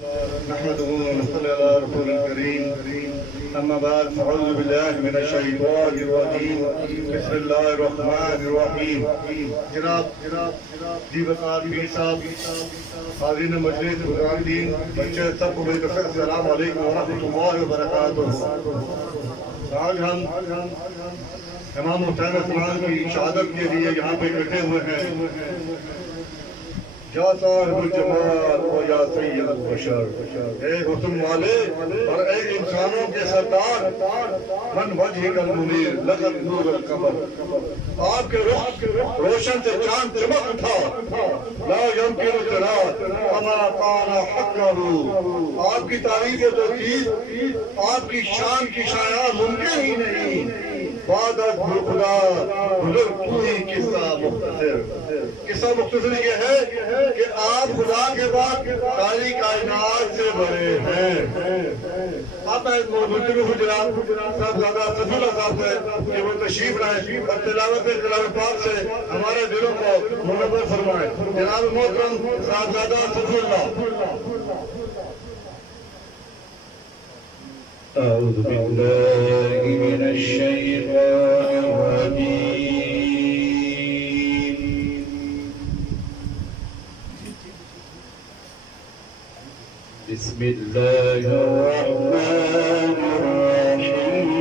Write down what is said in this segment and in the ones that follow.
نحمده ونصلي على رسول الكريم. أما بعد فأعوذ بالله من الشيطان الرجيم. بسم الله الرحمن الرحيم. جناب دیوکار پیر صاحب، حاضرین مجلس، بزرگان دین، بچے سب کو میری طرف سے السلام علیکم ورحمۃ اللہ وبرکاتہ۔ آج ہم امام حسین السلام کی شہادت کے لیے یہاں پہ بیٹھے ہوئے ہیں۔ یا صاحب الجمال و یا سید البشر، اے حسن والے اور اے انسانوں کے سردار، من وجہک المنیر لقد نور القمر، آپ کے رخ روشن سے چاند چمک اٹھا، لا یمکن جلال کما کان حقہ، آپ کی تعریف و توصیف، آپ کی شان کی شایان ممکن ہی نہیں۔ بعد از خدا بزرگ پوری قصہ مختصر، قصہ مختصر یہ ہے کہ آپ خدا کے بعد ساری کائنات سے بڑے ہیں۔ اب میں ملتوی ہوں جناب صاحبزادہ صفی اللہ صاحب سے کہ وہ تشریف لائیں اور تلاوت کلام پاک سے ہمارے دلوں کو منور فرمائیں۔ جناب محترم صاحبزادہ صفی اللہ۔ أعوذ بالله من الشيطان الرجيم، بسم الله الرحمن الرحيم۔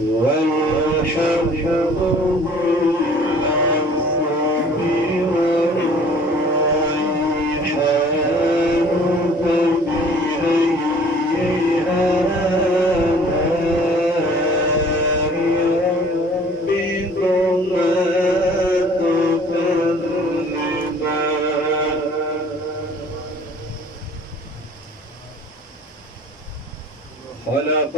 والحب بالعصب والريحان فبأيها خلق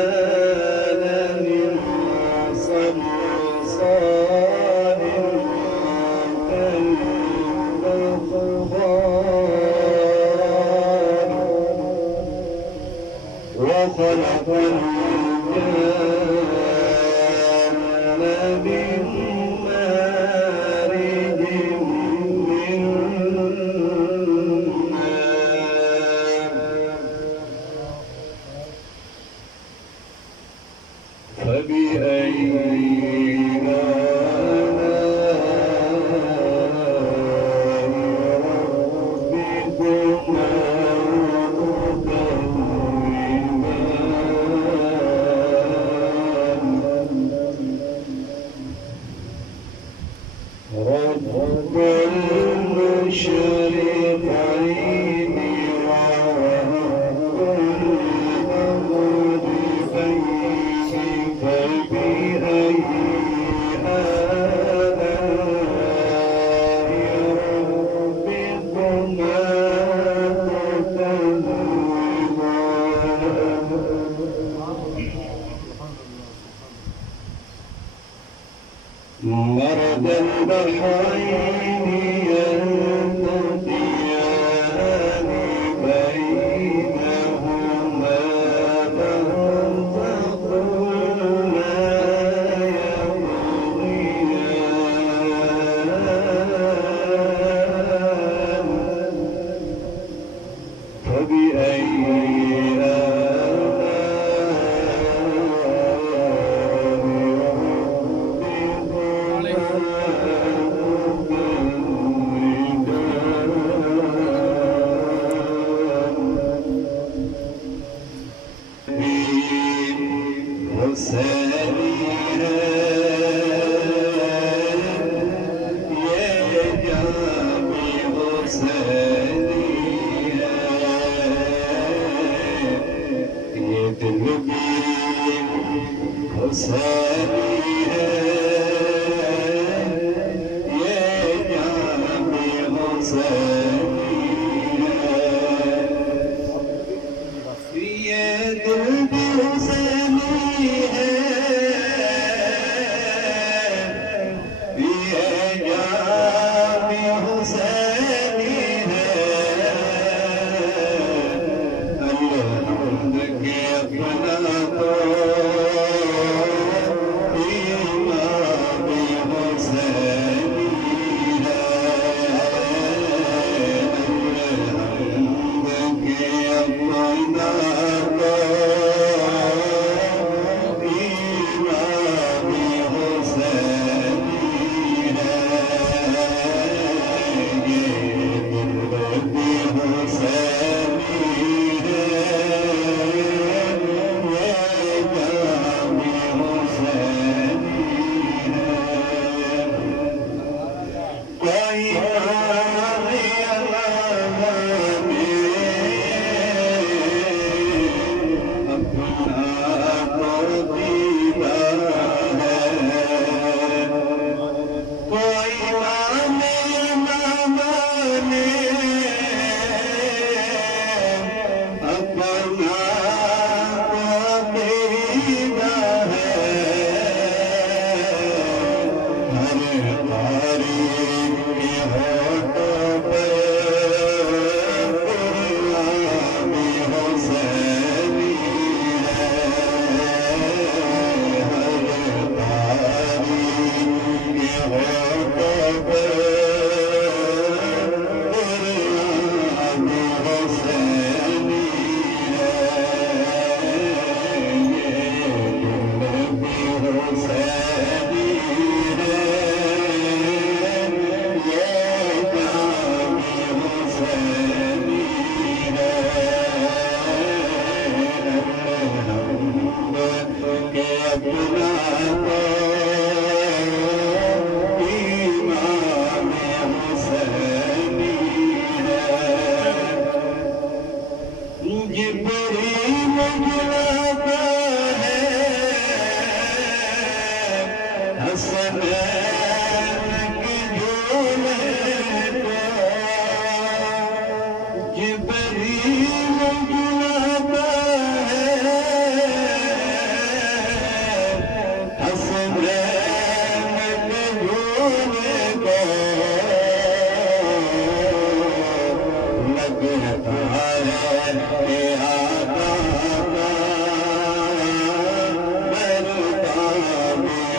الإنسان من صلصال كالفخار وخلق الجان من مارج من فبأي آلاء ربكما تكذبان رب المشرقين ورب المغربين فبأي آلاء ربكما تكذبان مرج البحرين يلتقيان بينهما برزخ لا يبغيان فبأي جبریل جلاتا ہے حسنین کی جھولے کو جبریل جلاتا ہے حسنین کے جھولے کو لگتا ہے کہ آقا کا مرتبہ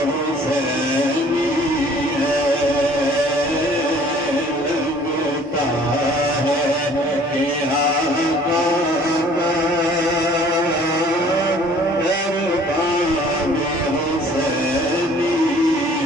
حسینی ہے لگتا ہے کہ آقا کا مرتبہ حسینی ہے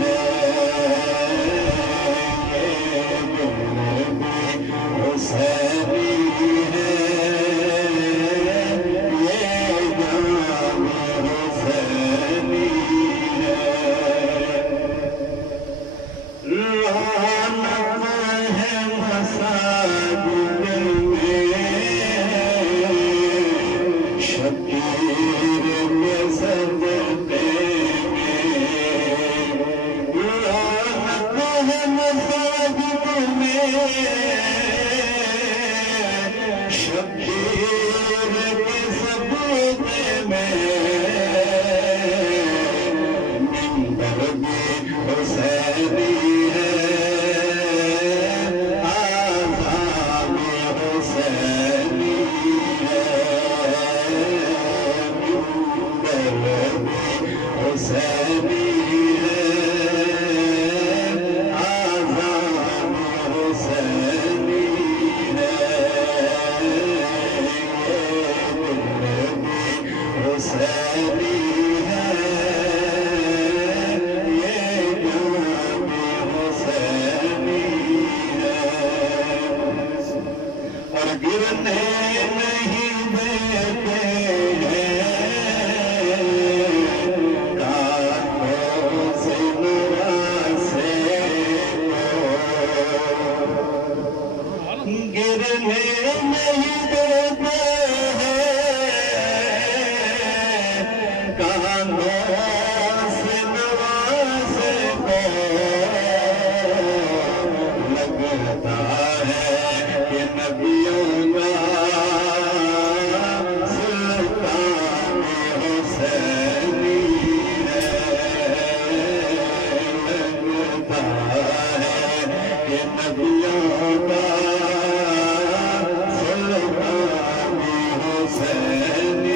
حسینی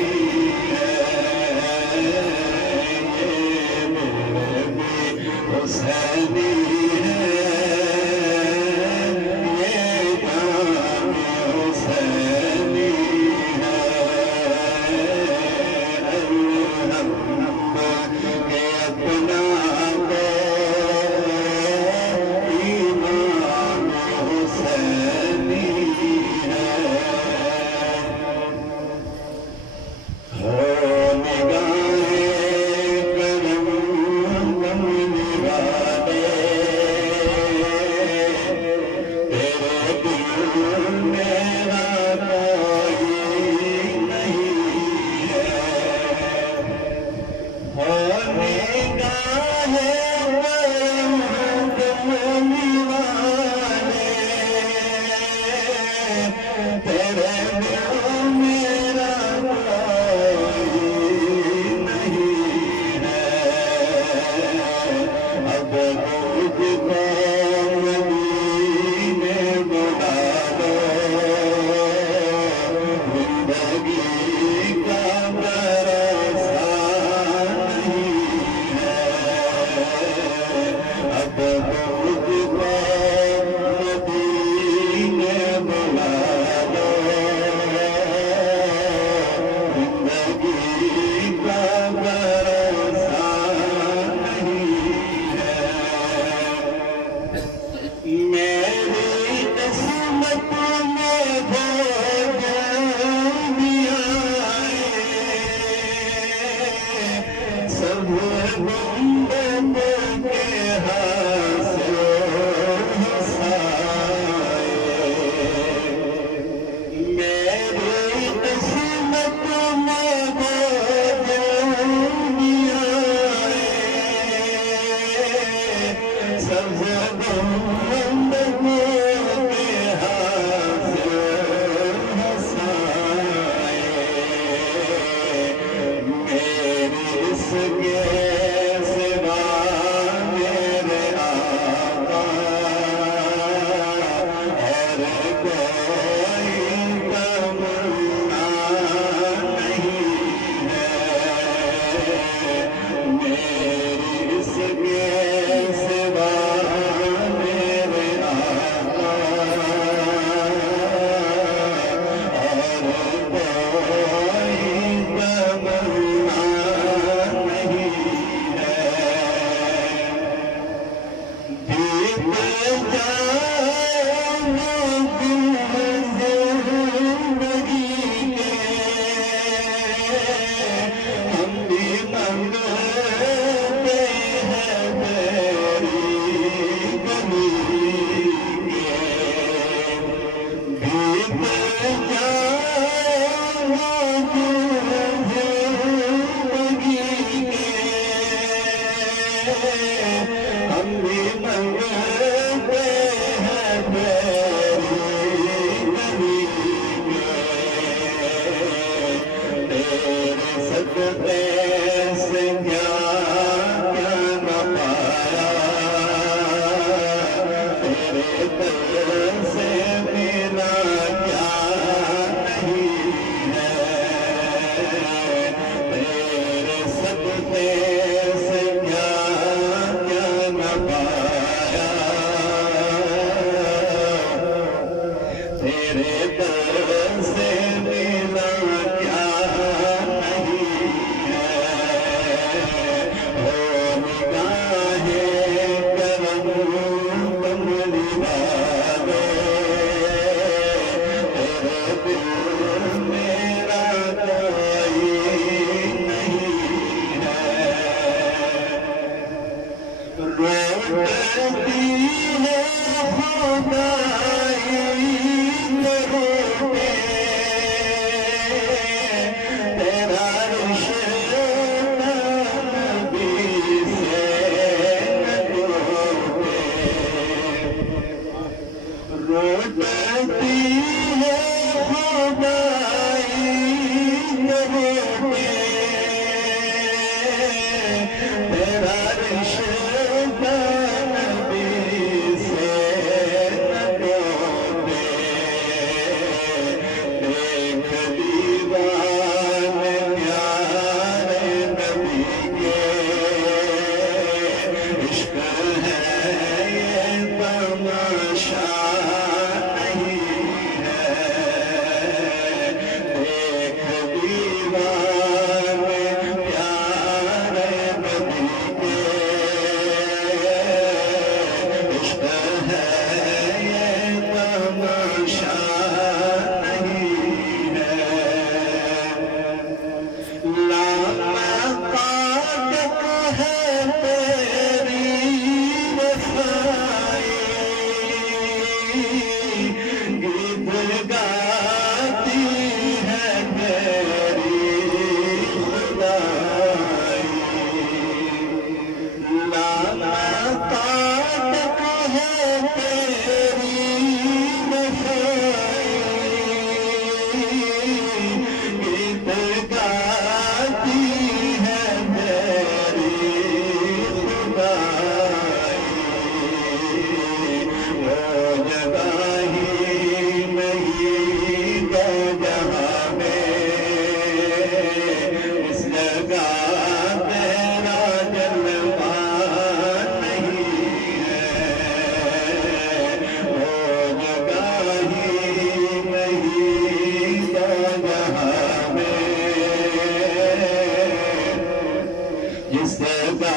سزا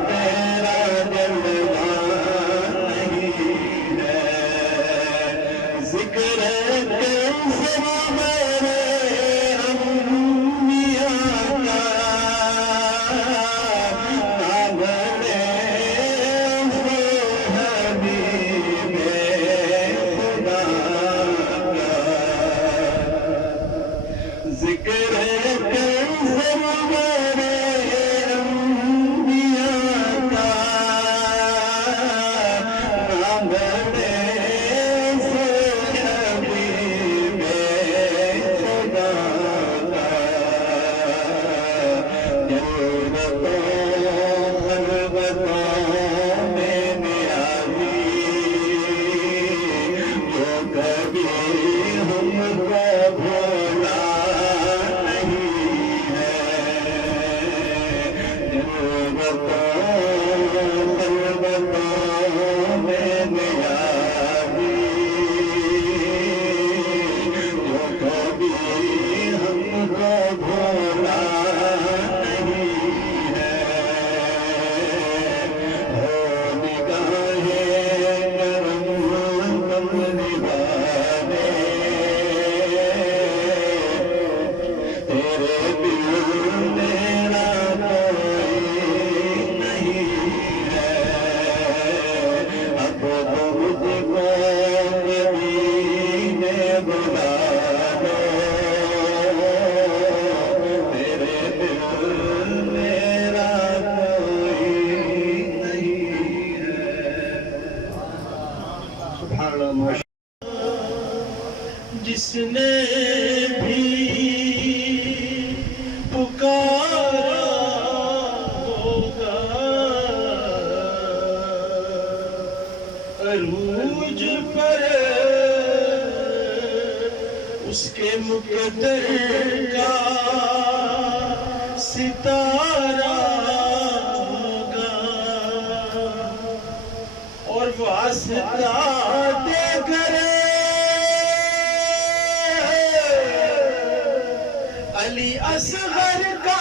تیرا جلوہ نہیں ہے ذکر کیسر میرے انبیاء کا ناگنے ہو حبیب خدا کا ذکر کیسر میرے انبیاء کا ناگنے سے حبیب خدا کا جلوتوں خلوتوں میں نیازی جو کبھی ہم کو بھولا نہیں ہے جلوتوں خلوتوں میں نیازی جو کبھی ہم کو بھولا نہیں ہے ہو نگاہ کرم کم نبھانے تیرے بن میرا کوئی نہیں ہے اب تو مجھ کو کبھی بلا لو تیرے بن میرا کوئی نہیں ہے سبحان اللہ جس نے بھی پکارا ہوگا عروج پر اس کے مقدر کا ستارہ ہوگا اور واسطہ دے کر علی اصغر کا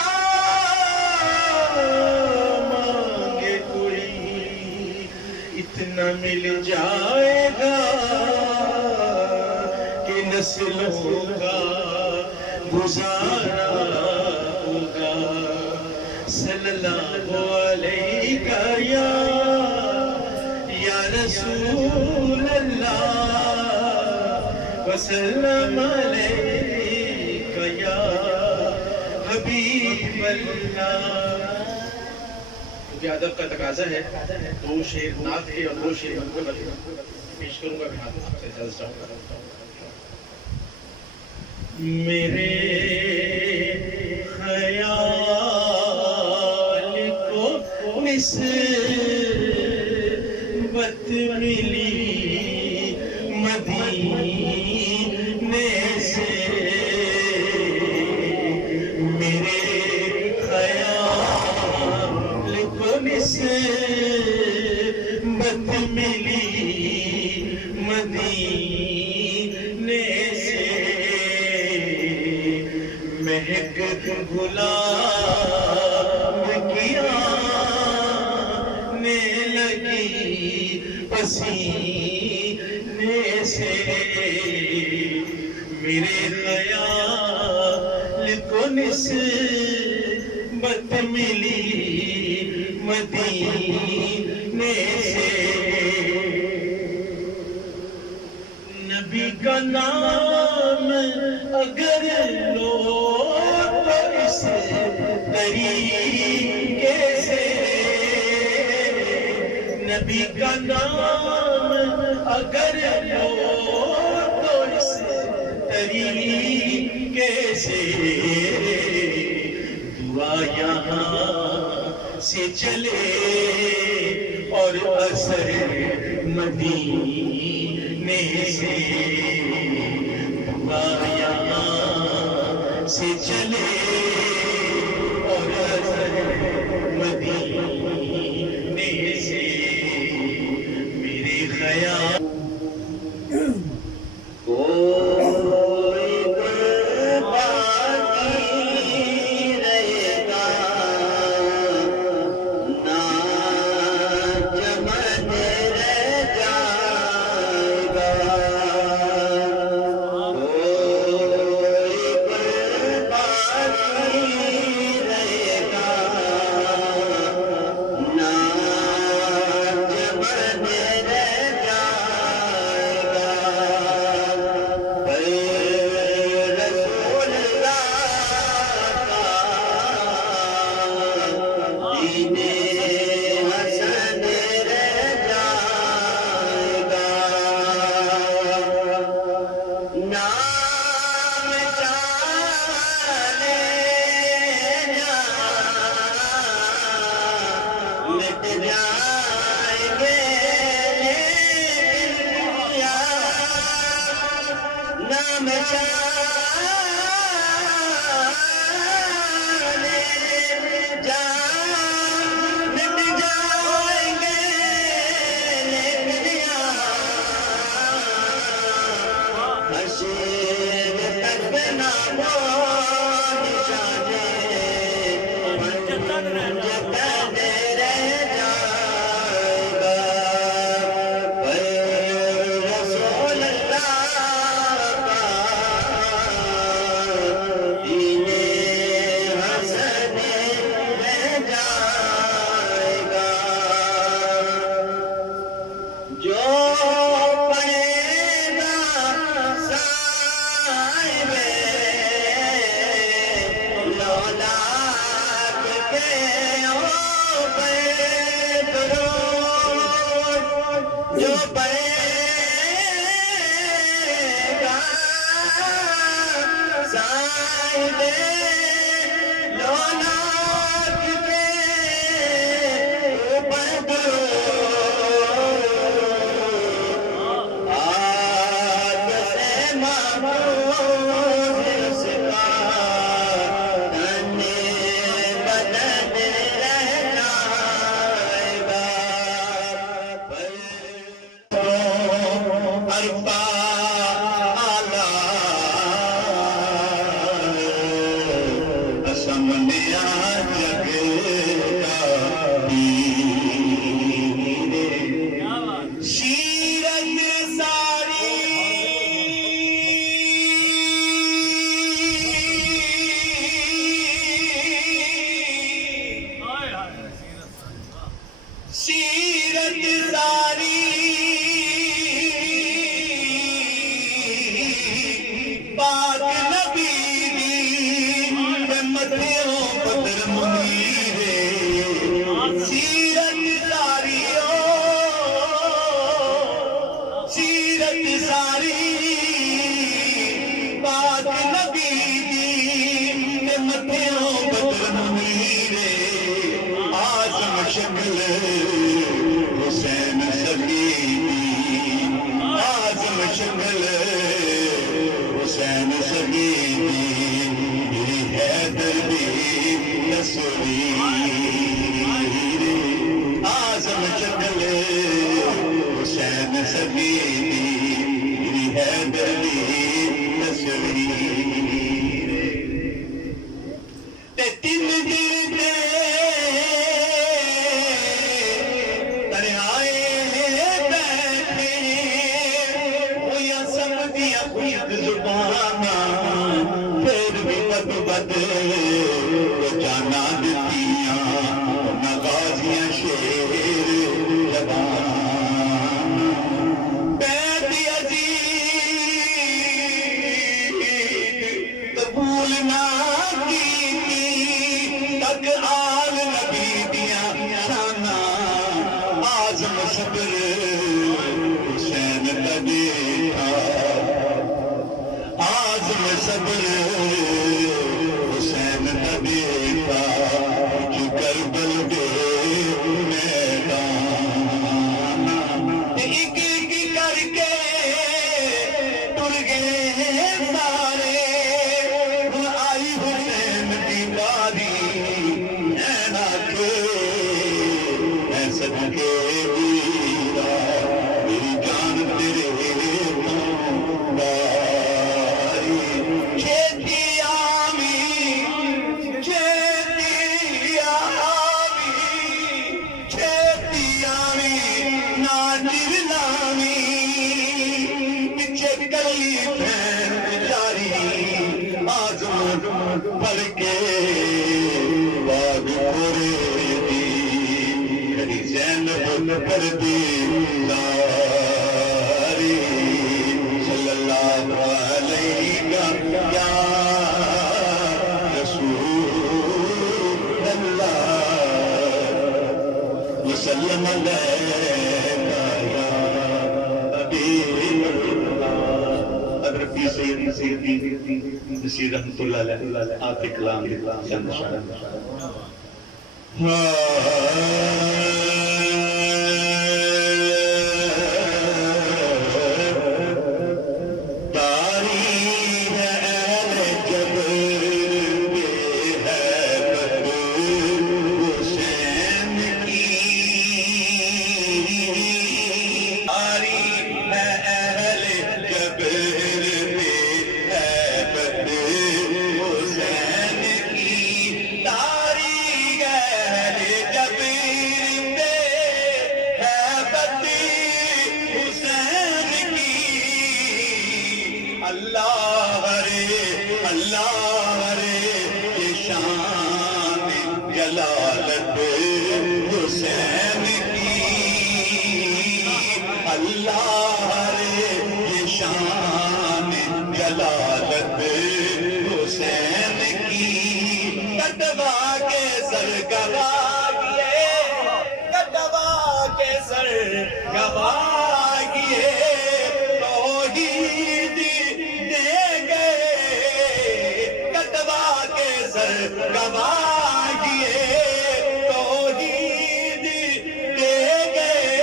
مانگے کوئی اتنا مل جائے گا کہ نسلوں کا گزارا ہوگا صلی اللہ علیہ یا رسول اللہ وسلم علیک یا حبیب اللہ کیونکہ ادب کا تقاضا ہے دو شعر نعت کے اور دو شعر منقبت پیش کروں گا میں آپ سے اجازت چاہوں گا میرے خیال کو نسبت ملی مدینے سے میرے خیال کو نسبت ملی مدینے سے مہک گلاب کیا لگی پسینے سے میرے خیال کو نسبت ملی مدینے سے نبی کا نام اگر لو تو اس طریقے سے نبی کا نام اگر لو تو اس طریقے سے دعا یہاں سے چلے اور اثر مدینے سے دعا یہاں سے چلے اور اثر مدینے سے میرے خیال رحمت اللہ علیہ آپ کے کلام چند توحید دے گئے پر گواہی توحید دے گئے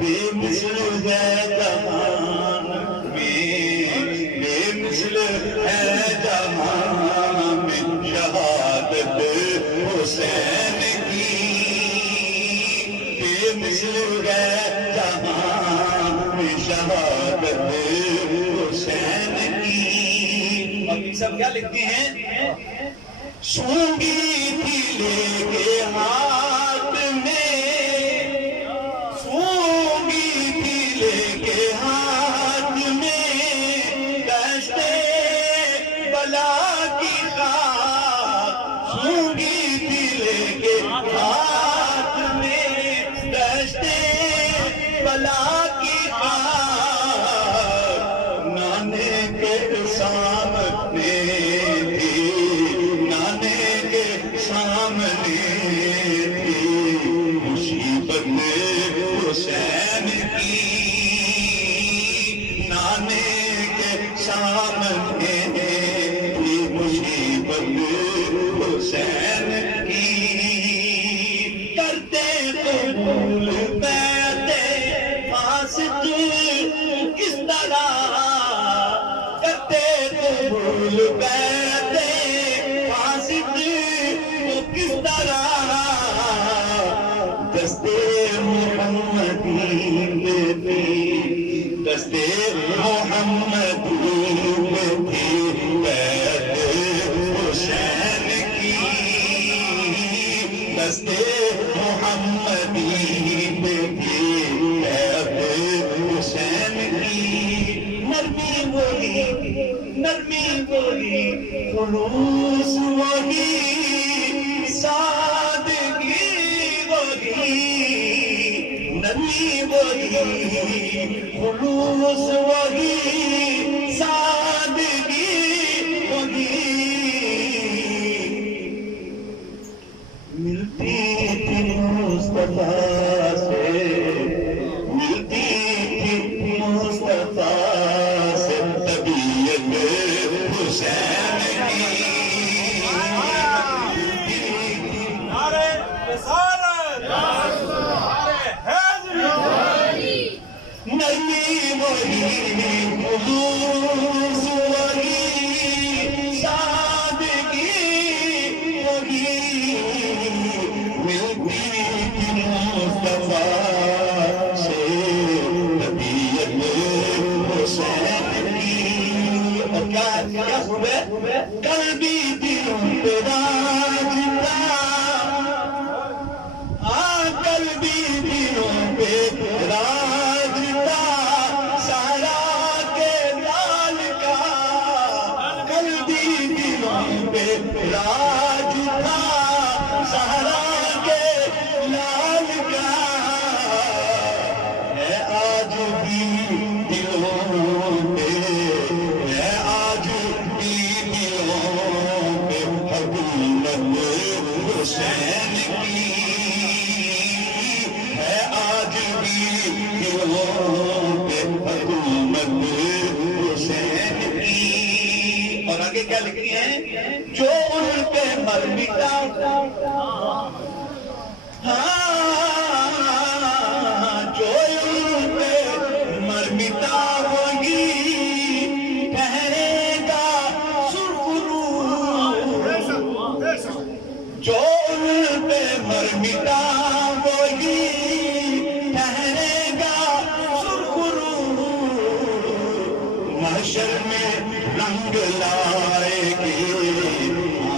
بے مثل ہے جہان میں بے مثل ہے جہان میں شہادت حسین کی بے مثل ہے جہان میں شہادت حسین کی ابھی سب کیا لکھتے ہیں سونگی تھی لے کے ہاتھ میں سونگی تھی لے کے ہاتھ میں دشتے بلا کی خاک سونگی تھی لے کے ہاتھ میں دشتے بلا کی خاک نانے کے سامنے تھی نانے کے سامنے تھی مصیبت حسین کی نانے کے سامنے تھی مصیبت حسین کی کرتے قبول بیعت فاسق کس طرح کرتے قبول بیعت فاسق کس طرح دستے محمدی میں تھی دستے محمدی میں تھی بیعت حسین کی دستے محمدی میں تھی بیعت حسین کی نرمی وہی خلوص وہی سادگی وہی نرمی وہی خلوص وہی سادگی وہی ملتی تھی مصطفیٰ سے ملتی تھی مصطفیٰ سے طبیعت حسین کی نعرہ رسالت نعرہ حیدری نرمی وہی خلوص وہی سادگی وہی ملتی تھی مصطفیٰ سے طبیعت حسین کی اور کیا ہوئے قلبی دلوں پہ راج تھا قلبی دلوں پہ راج تھا سارا کے لال کا قلبی دلوں پہ راج تھا سارا کے لال کا ہے آج بھی دلوں پہ ہے آج بھی دلوں پہ حکومت حسین کی ہے آج بھی دلوں پہ حکومت حسین کی اور آگے کیا لکھتی ہیں جو ان پہ مر مٹا جو ان پہ مر مٹا ہوگی ٹھہرے گا سرخرو جو ان پہ مر مٹا ہوگی ٹھہرے گا سرخرو محشر میں رنگ لائے گی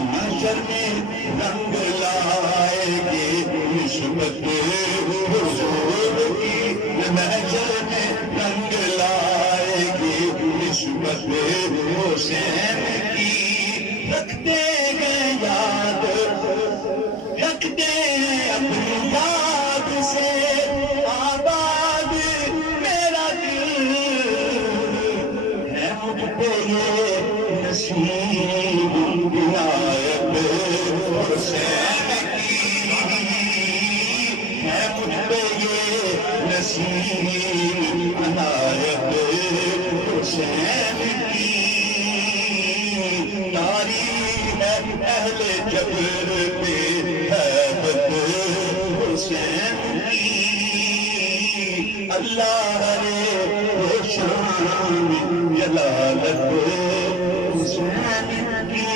محشر میں رنگ لائے گی نسبت حضور کی محشر میں رنگ لائے گی نسبت حسین کی رکھتے ہیں یاد رکھتے ہیں اپنی یاد سے آباد میرا دل ہے مجھ پہ یہ نصیب عنایت حسین کی ہے مجھ پہ یہ نصیب عنایت حسین کی تاریخ اہل جبر پہ ہیبت حسین کی اللہ رے شان جلالت حسین کی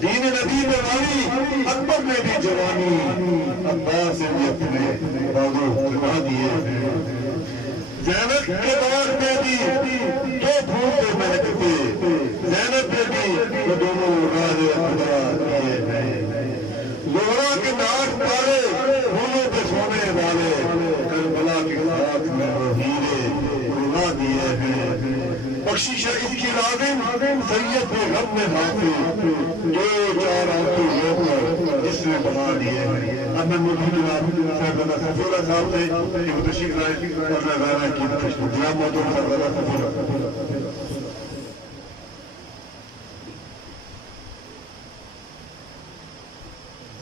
دین نبی میں والی اکبر نے بھی جوانی عباس نے بھی اپنے بازو کروا دیے ہیں زینب کے دور میں بھی دو پھول پہ مہکتے زینب نے بھی وہ دونوں راز خدا کیے ہیں لوہرا کے ناک پارے پھولوں پہ سونے والے کربلا کے ساتھ میں وہ ہیرے رلا دیے ہیں بخشش ہے اس کی لازم سید نے غم میں حافظ دو چار آنکھوں لوگ اس نے بنا دیے ہیں اب میں ملکی جناب سیدنا صفیرہ صاحب سے ایک تشریف لائے اور میں غیرہ کی تشریف جناب محترم سیدنا صفیرہ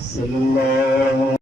صلی اللہ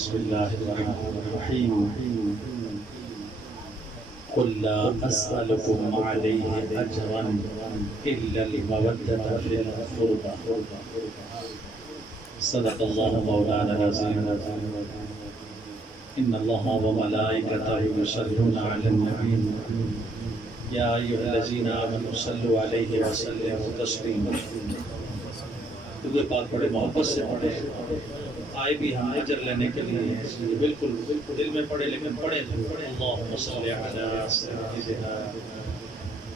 بسم اللہ الرحمن الرحیم قل لا اسألكم علیہ اجرا الا المودۃ فی القربى صدق اللہ مولانا العظیم ان اللہ وملائکتہ یصلون علی النبی یا ایھا الذین آمنوا صلوا علیہ وسلموا تسلیما۔ درود پاک بڑے محبت سے پڑھے، آئے بھی ہم اجر لینے کے لیے، بالکل دل میں پڑھے لیکن پڑھے اللہم صلی علی سیدنا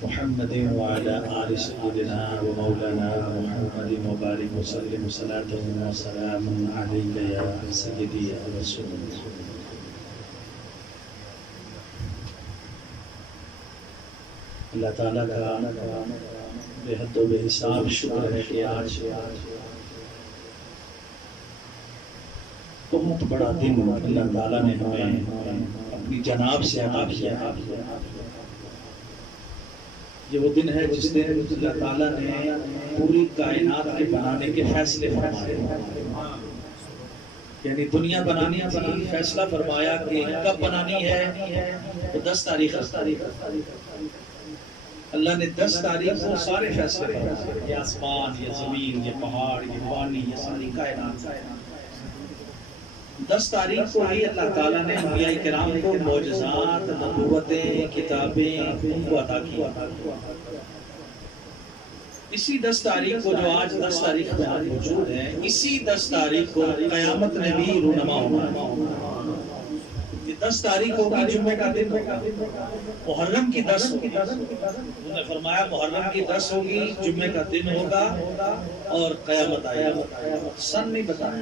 محمد وعلی آل سیدنا و مولانا محمد مبارک وسلم صلاة و سلام علیک یا سیدی یا رسول اللہ۔ اللہ تعالیٰ کا بے حد و بے حساب شکر ہے کہ آج بہت بڑا دن اللہ تعالیٰ نے ہمیں اپنی جناب سے عطا کیا۔ یہ وہ دن ہے جس دن اللہ تعالیٰ نے پوری کائنات کے بنانے کے فیصلے فرمائے، یعنی دنیا بنانی تھی، فیصلہ فرمایا کہ کب بنانی ہے، تو 10 تاریخ اللہ نے 10 تاریخ کو سارے فیصلے فرمائے، یہ آسمان، یہ زمین، یہ پہاڑ، یہ پانی، یہ ساری کائنات۔ 10 تاریخ کو ہی اللہ تعالیٰ نے انبیاء کرام کو معجزات، نبوتیں، کتابیں ان کو عطا کی۔ اسی 10 تاریخ کو جو آج 10 تاریخ میں موجود ہے، اسی 10 تاریخ کو قیامت میں بھی رونما ہونا۔ 10 تاریخ ہوگی جمعے کا دن، محرم کی 10 ہوگی، انہوں نے فرمایا محرم کی 10 ہوگی، جمعے کا دن ہوگا اور قیامت آئے گا۔ سن نہیں بتانا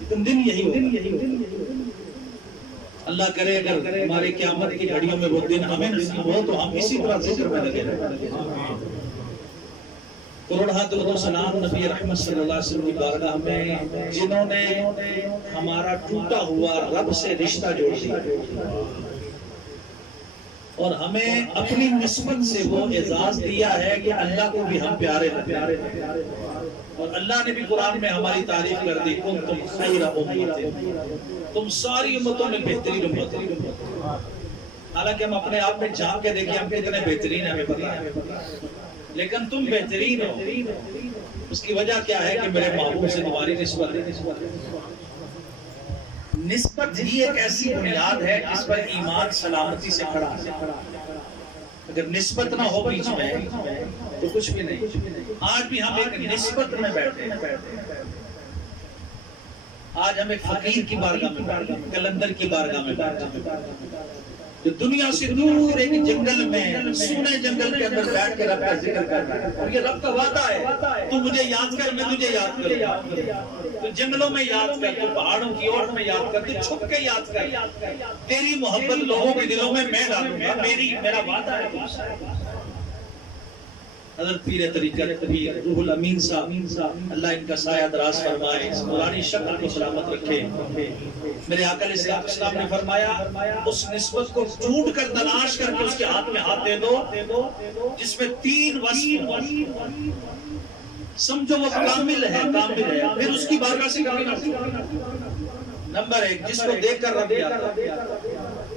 لیکن دن یہی ہوگا۔ اللہ کرے اگر ہماری قیامت کی گھڑیوں میں وہ دن ہمیں نصیب ہو تو ہم اسی طرح ذکر میں لگے رہیں۔ کروڑ درود و سلام نبی رحمت صلی اللہ علیہ وسلم کی بارگاہ میں، جنہوں نے ہمارا ٹوٹا ہوا رب سے رشتہ جوڑ دیا اور ہمیں اپنی نسبت سے وہ اعزاز دیا ہے کہ اللہ کو بھی ہم پیارے ہیں، اور اللہ نے بھی قرآن میں ہماری تعریف کر دی، کنتم خیر امت، تم ساری امتوں میں بہترین امت ہو۔ حالانکہ ہم اپنے آپ میں جھانک کے دیکھیں ہم کتنے بہترین ہیں، ہمیں پتہ ہے، لیکن تم بہترین ہو۔ اس کی وجہ کیا ہے کہ میرے محبوب سے تمہاری نسبت ہے۔ نسبت ہی ایک ایسی بنیاد ہے جس پر ایمان سلامتی سے کھڑا ہے۔ اگر نسبت نہ ہو بیچ میں تو کچھ بھی نہیں۔ آج بھی ہم ایک نسبت میں بیٹھے ہیں۔ آج ہم ایک فقیر کی بارگاہ میں بیٹھے ہیں، کلندر کی بارگاہ میں بیٹھے ہیں، جو دنیا سے دور ایک جنگل میں، سونے جنگل کے اندر بیٹھ کے رب کا ذکر کر رہا ہے، اور یہ رب کا وعدہ ہے، تو مجھے یاد کر میں تجھے یاد کروں، تو جنگلوں میں یاد کر، تو پہاڑوں کی اوٹ میں یاد کر، تو چھپ کے یاد کر، تیری محبت لوگوں کے دلوں میں میں ڈالوں گا، میرا وعدہ ہے تم سے۔ حضرت پیر طریقت پیر روح الامین صاحب، اللہ ان کا سایہ دراز فرمائے، اس پرانی شکل کو سلامت رکھے۔ میرے آقا علیہ السلام نے فرمایا اس نسبت کو ڈھونڈ کر تلاش کر کے اس کے ہاتھ میں ہاتھ دے دو جس میں 3 وصف سمجھو وہ کامل ہے، پھر اس کی بارگاہ سے کبھی نہ۔ نمبر 1، جس کو دیکھ کر رب یاد آتا،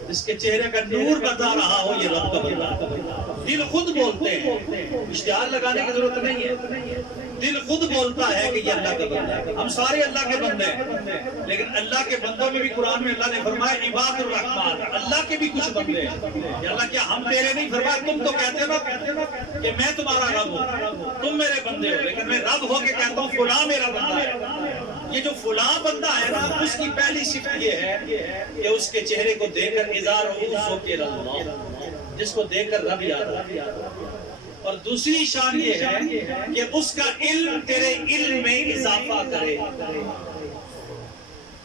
جس کے چہرے کا نور بتا رہا ہو یہ رب کا بندہ۔ دل خود بولتے ہیں، اشتہار لگانے کی ضرورت نہیں ہے، دل خود بولتا ہے کہ یہ اللہ کا بندہ ہے۔ ہم سارے اللہ کے بندے ہیں، لیکن اللہ کے بندوں میں بھی قرآن میں اللہ نے فرمایا عباد الرحمن، اللہ کے بھی کچھ بندے ہیں۔ یا اللہ کیا ہم تیرے نہیں؟ فرمایا تم تو کہتے ہو کہ میں تمہارا رب ہوں، تم میرے بندے ہو، لیکن میں رب ہو کے کہتا ہوں فلاں میرا بندہ ہے۔ یہ جو فلاں بندہ ہے نا، اس کی پہلی صفت یہ ہے کہ اس کے چہرے کو دیکھ کر اذا رؤوف ذکر اللہ، جس کو دیکھ کر رب یاد آتا۔ اور دوسری شان یہ ہے کہ اس کا علم تیرے علم میں اضافہ کرے۔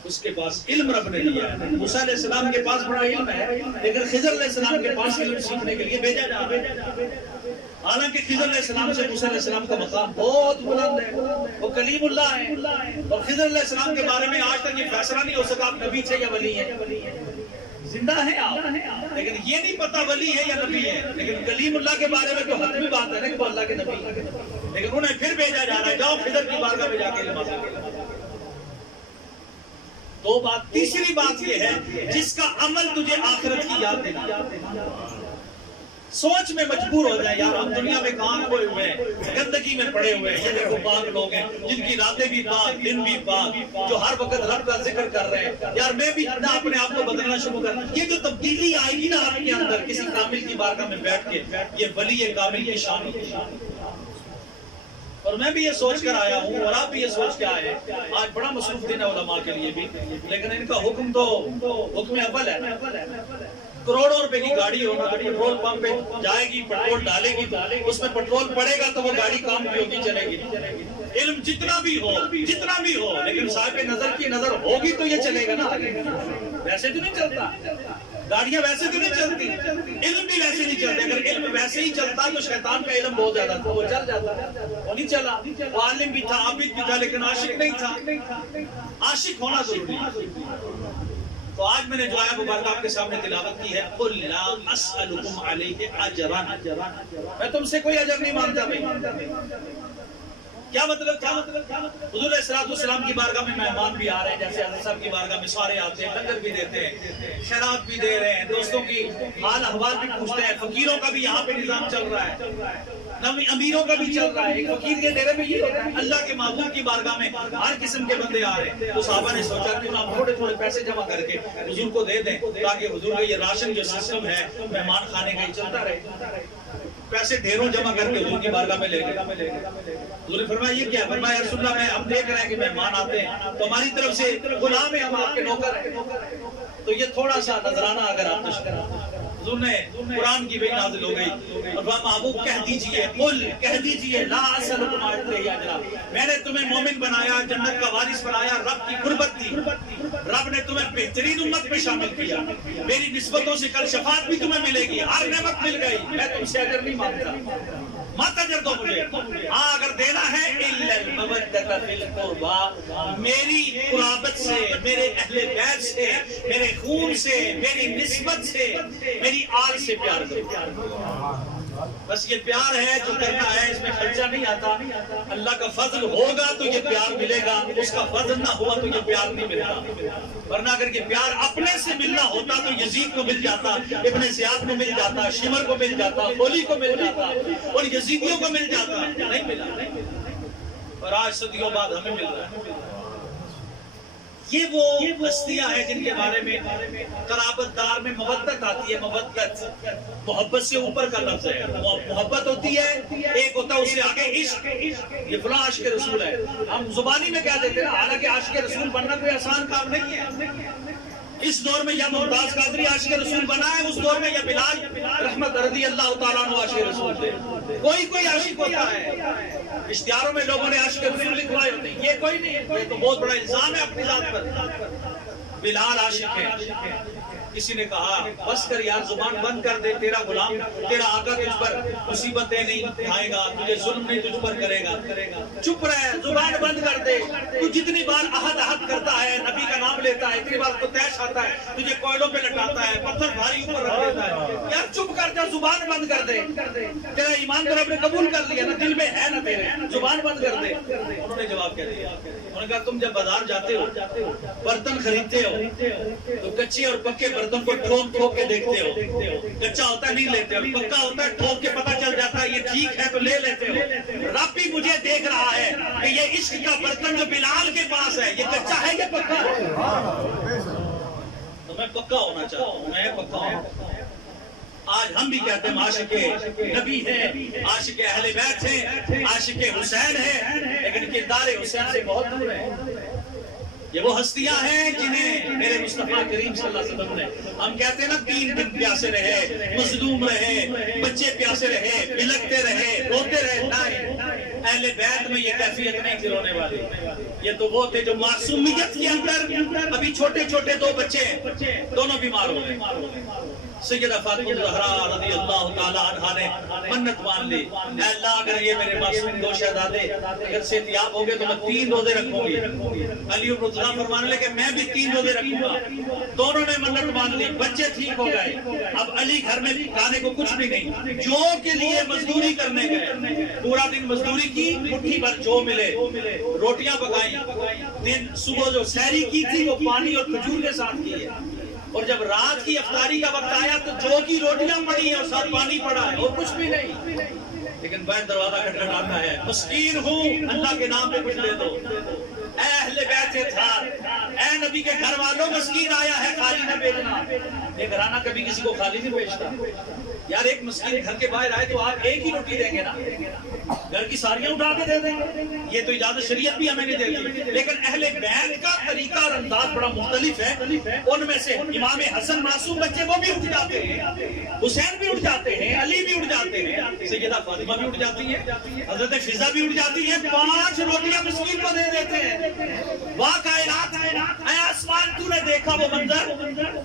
اس کے پاس علم رب نے دیا ہے، موسیٰ علیہ السلام کے پاس بڑا علم ہے، لیکن خضر علیہ السلام کے پاس علم سیکھنے کے لیے بھیجا جا رہا ہے۔ حالانکہ خضر علیہ السلام سے موسیٰ علیہ السلام کا مقام بہت بلند ہے، وہ کلیم اللہ ہے، اور خضر علیہ السلام کے بارے میں آج تک یہ فیصلہ نہیں ہو سکا آپ نبی تھے یا ولی ہیں۔ زندہ ہیں آپ، لیکن یہ نہیں پتا ولی ہے یا نبی ہے، لیکن کلیم اللہ کے بارے میں تو حتمی بات ہے نا کہ وہ اللہ کے نبی ہے، لیکن انہیں پھر بھیجا جا رہا ہے جاؤ خضر کی بارگاہ میں جا کے علم حاصل کرو۔ دو بات. تیسری بات یہ ہے جس کا عمل تجھے آخرت کی یاد دلاتا. سوچ میں مجبور ہو جائے یار ہم دنیا میں کہاں کھوئے ہوئے ہیں, گندگی میں پڑے ہوئے ہیں. یہ دیکھو پاک لوگ ہیں جن کی راتیں بھی پاک, دن بھی پاک, جو ہر وقت رب کا ذکر کر رہے ہیں. یار میں بھی نہ اپنے آپ کو بدلنا شروع کر. یہ جو تبدیلی آئے گی نا آپ کے اندر کسی کامل کی بارگاہ میں بیٹھ کے, یہ ولی کامل کی شان ہوتی ہے. اور میں بھی یہ سوچ کر آیا ہوں اور آپ بھی یہ سوچ کے آئے. آج بڑا مصروف دن ہے علماء کے لیے بھی, لیکن ان کا حکم تو حکم اول ہے. کروڑوں روپے کی گاڑی ہوگا تو پیٹرول پمپ پہ جائے گی, پیٹرول ڈالے گی, تو اس میں پیٹرول پڑے گا تو وہ گاڑی کام کی ہوگی, چلے گی. علم جتنا بھی ہو لیکن صاحب نظر کی نظر ہوگی تو یہ چلے گا نا. ویسے تو نہیں چلتا, گاڑیاں ویسے تو نہیں چلتی, علم بھی ویسے نہیں چلتے. اگر علم ویسے ہی چلتا تو شیطان کا علم بہت زیادہ تھا, وہ چل جاتا. وہ نہیں چلا, وہ عالم بھی تھا, عابد بھی تھا, لیکن عاشق نہیں تھا. عاشق ہونا ضروری ہے. تو آج میں نے جو آیت مبارکہ آپ کے سامنے تلاوت کی ہے, قُلْ لَا أَسْأَلُكُمْ عَلَيْهِ أَجْرًا, میں تم سے کوئی اجر نہیں مانگتا بھائی. کیا مطلب تھا؟ حضور علیہ الصلوۃ والسلام کی بارگاہ میں مہمان بھی آ رہے ہیں, جیسے حضرت صاحب کی بارگاہ میں سارے آتے ہیں, لنگر بھی دیتے ہیں, خیرات بھی دے رہے ہیں, دوستوں کی حال احوال بھی پوچھتے ہیں. فقیروں کا بھی یہاں پہ نظام چل رہا ہے, امیروں کا بھی چل رہا ہے. ایک فقیر کے ڈیرے میں یہ ہوتا ہے, اللہ کے محبوب کی بارگاہ میں ہر قسم کے بندے آ رہے ہیں. تو صحابہ نے سوچا کہ آپ تھوڑے تھوڑے پیسے جمع کر کے حضور کو دے دیں, تاکہ حضور کا یہ راشن جو سسٹم ہے مہمان کھانے کا ہی چلتا رہے. پیسے ڈھیروں جمع کر کے حضور کی بارگاہ میں لے گئے. حضور نے فرمایا یہ کیا؟ فرمایا رسول اللہ میں ہم دیکھ رہے ہیں کہ مہمان آتے ہیں تو ہماری طرف سے غلام ہیں, ہم آپ کے نوکر ہیں, تو یہ تھوڑا سا نذرانہ اگر آپ تشکر. حضور نے قرآن کی وحی نازل ہو گئی اور محبوب کہہ دیجئے, قل کہہ دیجئے, لا اسألکم علیہ اجرا, میں نے تمہیں مومن بنایا, جنت کا وارث بنایا, رب کی قربت دی, رب نے تمہیں بہترین امت میں شامل کیا, میری نسبتوں سے کل شفاعت بھی تمہیں ملے گی, ہر نعمت مل گئی, میں تم سے اجر نہیں مانگتا. مت اجر دو مجھے, ہاں اگر دینا ہے الا المودۃ فی القربى, میری قرابت سے, میرے اہل بیت سے, میرے خون سے, میری نسبت سے, میری آل سے پیار کرو. بس یہ پیار ہے جو کرنا ہے, اس میں خرچہ نہیں آتا. اللہ کا فضل ہوگا تو یہ پیار ملے گا, اس کا فضل نہ ہوا تو یہ پیار نہیں ملتا. ورنہ اگر یہ پیار اپنے سے ملنا ہوتا تو یزید کو مل جاتا, ابن زیاد کو مل جاتا, شمر کو مل جاتا, ہولی کو مل جاتا اور یزیدیوں کو مل جاتا. نہیں ملا, اور آج صدیوں بعد ہمیں مل رہا ہے. یہ وہ ہستیاں ہیں جن کے بارے میں قرابت دار میں مودت آتی ہے. مودت محبت سے اوپر کا لفظ ہے. محبت ہوتی ہے, ایک ہوتا ہے اس سے آگے عشق, یہ فلاں عاشق رسول ہے. ہم زبانی میں کہہ دیتے ہیں, حالانکہ عاشق رسول بننا کوئی آسان کام نہیں ہے. اس دور میں یا ممتاز قادری عاشق رسول بنا ہے, اس دور میں یا بلال رحمت رضی اللہ تعالیٰ عنہ عاشق رسول تھے. کوئی عاشق ہوتا ہے, اشتہاروں میں لوگوں نے عاشق رسول لکھوائے ہوتے ہیں, یہ کوئی نہیں. یہ تو بہت بڑا الزام ہے اپنی ذات پر. بلال عاشق ہے. کسی نے کہا بس کر یار, زبان بند کر دے, تیرا غلام, تیرا آقا تجھ پر مصیبتیں نہیں اٹھائے گا, تجھے ظلم نہیں تجھ پر کرے گا, چپ رہے, زبان بند کر دے. تو جتنی بار احد کرتا ہے, نبی کا نام لیتا ہے, اتنی بار قطیش آتا ہے, تجھے کوئلوں پہ لٹاتا ہے, پتھر بھاری اوپر رکھ دیتا ہے. یار چپ کر جا, زبان بند کر دے. تیرا ایمان تو رب نے قبول کر لیا نا, دل میں ہے نا تیرے, زبان بند کر دے. انہوں نے جواب کیا دیا, انہوں نے کہا تم جب بازار جاتے ہو, برتن خریدتے ہو, تو کچے اور پکے برتن کو ٹھوک کے دیکھتے ہو. کچا ہوتا ہے نہیں لیتے, اور پکا ہوتا ہے ٹھوک کے پتہ چل جاتا ہے یہ ٹھیک ہے تو لے لیتے ہو. رب بھی مجھے دیکھ رہا ہے کہ یہ عشق کا برتن جو بلال کے پاس ہے, یہ کچا ہے یا پکا ہے. تو میں پکا ہونا چاہتا ہوں, میں پکا ہوں. آج ہم بھی کہتے ہیں عاشق نبی ہے, عاشق اہل بیت ہے, عاشق حسین ہے, لیکن کردار حسین سے بہت دور ہے. یہ وہ ہستیاں ہیں جنہیں میرے مصطفیٰ کریم صلی اللہ علیہ وسلم نے, ہم کہتے ہیں نا 3 دن پیاسے رہے, مظلوم رہے, بچے پیاسے رہے, بلکتے رہے, روتے رہے. نہیں, اہل بیت میں یہ کیفیت نہیں تھی رونے والی. یہ تو وہ تھے جو معصومیت کے اندر, ابھی چھوٹے چھوٹے 2 بچے دونوں بیمار ہو گئے. سیدہ فاطمہ زہرا رضی اللہ تعالیٰ عنہا نے منت مان لی, اے اللہ اگر یہ میرے معصوم 2 شہزادے اگر صحتیاب ہوں گے تو میں 3 روزے رکھوں گی. علی بن خدا فرمانے لگے میں بھی 3 روزے رکھوں گا. دونوں نے منت مان لی, بچے ٹھیک ہو گئے. اب علی گھر میں کھانے کو کچھ بھی نہیں, جو کے لیے مزدوری کرنے گئے, پورا دن مزدوری کی, مٹھی بھر جو ملے روٹیاں پکائیں. دن صبح جو سحری کی تھی وہ پانی اور کھجور کے ساتھ کی ہے, اور جب رات کی افطاری کا وقت آیا تو جو کی روٹیاں پڑی ہیں اور ساتھ پانی پڑا ہے اور کچھ بھی نہیں. لیکن باہر دروازہ کھٹکھٹاتا ہے, مسکین ہوں اللہ کے نام پہ کچھ دے دو. اے اہل بیت اطہار, اے نبی کے گھر والوں, مسکین آیا ہے خالی نہ بھیجنا. یہ گھرانہ کبھی کسی کو خالی نہیں بھیجتا یار. ایک مسکین گھر کے باہر آئے تو آپ ایک ہی روٹی دیں گے نا, گھر کی ساریاں اٹھا کے دے دیں گے. یہ تو اجازت شریعت بھی ہمیں نہیں دیتی. لیکن اہل بیت کا طریقہ اور انداز بڑا مختلف ہے. ان میں سے امام حسن معصوم بچے وہ بھی اٹھ جاتے ہیں, حسین بھی اٹھ جاتے ہیں, علی بھی اٹھ جاتے ہیں, سیدہ فاطمہ بھی اٹھ جاتی ہے, حضرت فضا بھی اٹھ جاتی ہے. 5 روٹیاں مسکین کو دے دیتے ہیں. واہ کائنات, اے آسمان تو نے دیکھا وہ منظر,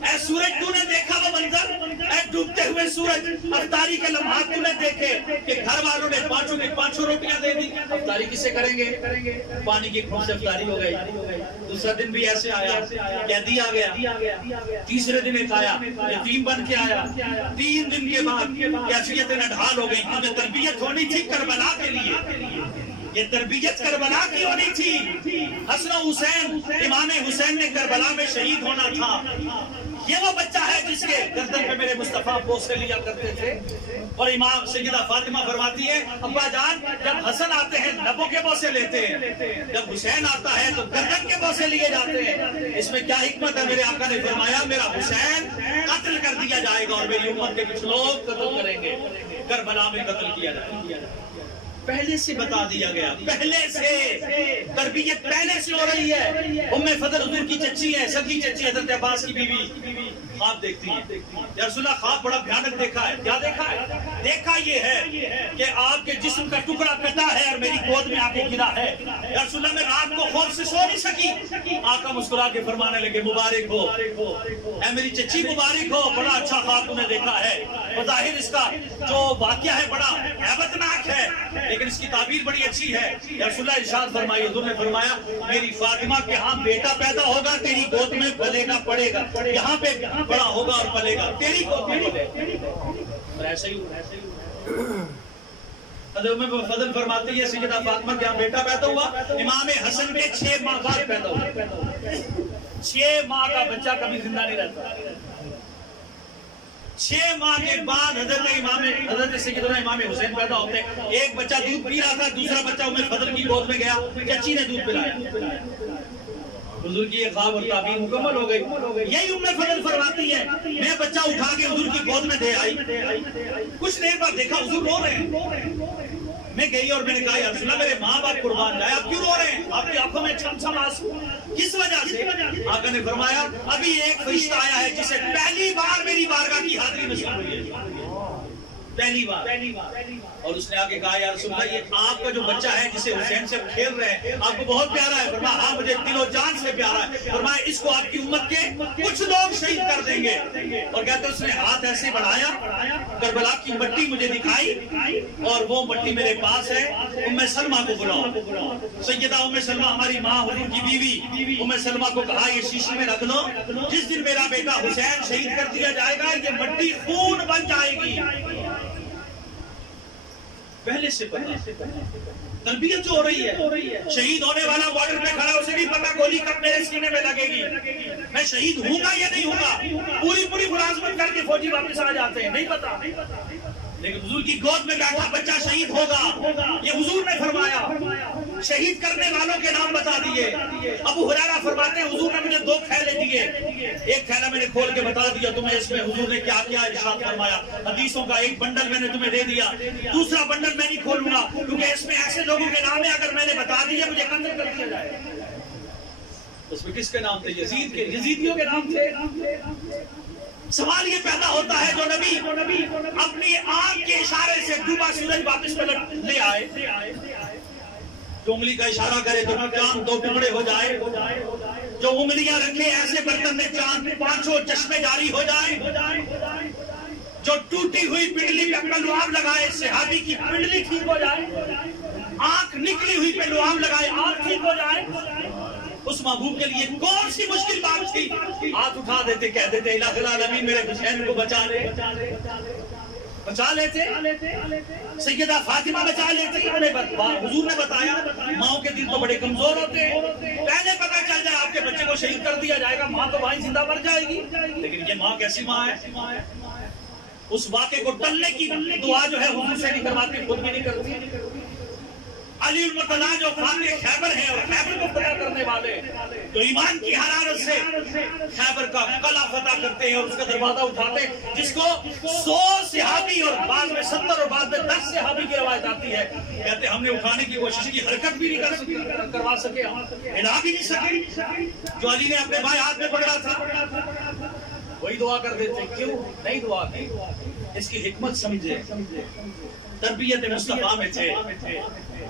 اے سورج تو نے دیکھا وہ منظر, اے ڈوبتے ہوئے سورج افطاری کے لمحات تو نے دیکھے کہ گھر والوں نے 5 روٹیاں دے دی. افطاری کسے کریں گے؟ پانی کی کھون سے افطاری ہو گئی. دوسرا دن بھی ایسے آیا, قیدی آ گیا. تیسرے دن ایک آیا, یتیم بن کے آیا. 3 دن کے بعد کیفیتیں نڈھال ہو گئی. کیونکہ تربیت ہونی تھی کربلا کے لیے, یہ تربیت کربلا کی ہونی تھی. حسن و حسین, امام حسین نے کربلا میں شہید ہونا تھا. یہ وہ بچہ ہے جس کے گردن پہ میرے مصطفیٰ بوسے لیا کرتے تھے. اور امام سیدہ فاطمہ فرماتی ہے, ابا جان جب حسن آتے ہیں لبوں کے بوسے لیتے ہیں, جب حسین آتا ہے تو گردن کے بوسے لیے جاتے ہیں. اس میں کیا حکمت ہے؟ میرے آقا نے فرمایا میرا حسین قتل کر دیا جائے گا اور میری امت کے کچھ لوگ قتل کریں گے. کربلا میں قتل کیا جائے گا. پہلے سے بتا دیا گیا, پہلے سے تربیت پہلے سے ہو رہی ہے. ام فضل حضور کی چچی ہے, سگی چچی حضرت عباس کی بیوی. خواب دیکھتی ہے, یا رسول اللہ خواب بڑا بھیانک دیکھا ہے. کیا دیکھا ہے؟ دیکھا یہ ہے کہ آپ کے جسم کا ٹکڑا کٹا ہے اور میری گود میں آ کے گرا ہے. یا رسول اللہ میں رات کو خوف سے سو نہیں سکی. آقا مسکرا کے فرمانے لگے مبارک ہو, اے میری چچی مبارک ہو, بڑا اچھا خواب تم نے دیکھا ہے. بظاہر اس کا جو واقعہ ہے بڑا ہیبتناک ہے, لیکن اس کی تعبیر بڑی اچھی ہے. یا رسول اللہ ارشاد فرمائیے, حضور نے فرمایا میری فاطمہ کے ہاں بیٹا پیدا ہوگا, تیری گود میں پلے گا پڑے گا. یہاں پہ بڑا ہوگا اور پلے گا, تیری گود میں پلے گا. ایسے ہی حضرت ام فضل فرماتی ہے سیدہ فاطمہ کے ہاں بیٹا پیدا ہوا. امام حسن کے 6 ماہ بعد پیدا ہوا. 6 ماہ کا بچہ کبھی زندہ نہیں رہتا. 6 ماہ کے بعد حضرت سیدنا امام حسین پیدا ہوتے ہیں. ایک بچہ دودھ پی رہا تھا, دوسرا بچہ ام فضل کی گود میں گیا, چچی نے دودھ پلایا. حضور کی یہ خواب اور تعبیر مکمل ہو گئی. یہی ام فضل فرماتی ہے میں بچہ اٹھا کے حضور کی گود میں دے آئی. کچھ دیر بعد دیکھا حضور رو رہے ہیں. میں گئی اور میں نے کہا یا رسول اللہ میرے ماں باپ قربان جائے, آپ کیوں رو رہے ہیں؟ آپ کی آنکھوں میں چھم چھم آنسو, کس وجہ سے؟ آقا نے فرمایا ابھی ایک فرشتہ آیا ہے جسے پہلی بار میری بارگاہ کی حاضری نصیب ہوئی ہے. پہلی بار. اور اس نے آگے کہا یا رسول اللہ یہ آپ کا جو بچہ ہے جسے حسین سے کھیل رہے ہیں آپ کو بہت پیارا ہے. فرمایا ہاں مجھے دل و جان سے پیارا ہے. فرمایا اس کو آپ کی امت کے کچھ لوگ شہید کر دیں گے. اور کہتے اس نے ہاتھ ایسے بڑھایا, کربلا کی مٹی مجھے دکھائی, اور وہ مٹی میرے پاس ہے. ام سلمہ کو بلاؤ. سیدہ ام سلمہ ہماری ماں حضور کی بیوی, ام سلمہ کو کہا یہ شیشی میں رکھ دو, جس دن میرا بیٹا حسین شہید کر دیا جائے گا یہ مٹی خون بن جائے گی. پہلے سے تربیت جو ہو رہی ہے, شہید ہونے والا بارڈر پہ کھڑا اسے بھی پتا گولی کب میرے سینے میں لگے گی, میں شہید ہوں گا یا نہیں ہوں گا. پوری ملازمت کر کے فوجی واپس آ جاتے ہیں, نہیں پتا. لیکن حضور کی گود میں بیٹھا بچہ شہید ہوگا, یہ حضور نے فرمایا. شہید کرنے والوں کے نام بتا دیے. ابو ہریرہ فرماتے ہیں حضور نے مجھے 2 تھیلے دیے, ایک تھیلا میں نے کھول کے بتا دیا تمہیں اس میں حضور نے کیا کیا ارشاد فرمایا. حدیثوں کا ایک بنڈل میں نے تمہیں دے دیا, دوسرا بنڈل میں نہیں کھولوں گا کیونکہ اس میں ایسے لوگوں کے نام ہے اگر میں نے بتا دیے مجھے قتل کر دیا جائے. اس میں کس کے نام تھے؟ یزید کے, یزیدیوں کے نام تھے. سوال یہ پیدا ہوتا ہے جو نبی اپنی آنکھ کے اشارے سے ڈوبا سورج واپس پلٹ لے آئے, جو انگلی کا اشارہ کرے تو چاند 2 ٹکڑے ہو جائے, جو انگلیاں رکھے ایسے برتن میں چاند 5 چشمے جاری ہو جائے, جو ٹوٹی ہوئی پنڈلی پہ اپنا لعاب لگائے صحابی کی پنڈلی ٹھیک ہو جائے, آنکھ نکلی ہوئی پہ لعاب لگائے آنکھ ٹھیک ہو جائے. اس محبوب کے لیے کون سی مشکل بات تھی؟ ہاتھ اٹھا دیتے، کہہ دیتے الہ العالمین میرے حسین کو بچا لے، بچا لیتے۔ سیدہ فاطمہ بچا لیتی۔ حضور نے بتایا ماؤں کے دل تو بڑے کمزور ہوتے ہیں، پہلے پتہ چل جائے آپ کے بچے کو شہید کر دیا جائے گا، ماں تو بھائی زندہ مر جائے گی، لیکن یہ ماں کیسی ماں ہے؟ اس واقعے کو ٹلنے کی دعا جو ہے حضور سے نہیں کرواتی، خود بھی نہیں کرتی۔ علی المرتضیٰ جو فاتح خیبر ہیں اور خیبر کو فتح کرنے والے، جو ایمان کی حرارت سے خیبر کا قلعہ فتح کرتے ہیں اور اس کا دروازہ اٹھاتے ہیں، جس کو 100 صحابی اور بعض میں 70 اور بعض میں 10 صحابی کی روایت آتی ہے، کہتے ہیں ہم نے اٹھانے کی کوشش کی، حرکت بھی نہیں کروا سکے، ہلا بھی نہیں سکے۔ جو علی نے اپنے بائیں ہاتھ میں پکڑا تھا وہی دعا کر دیتے، کیوں نہیں دعا کی؟ اس کی حکمت سمجھے، تربیت مصطفیٰ میں تھے،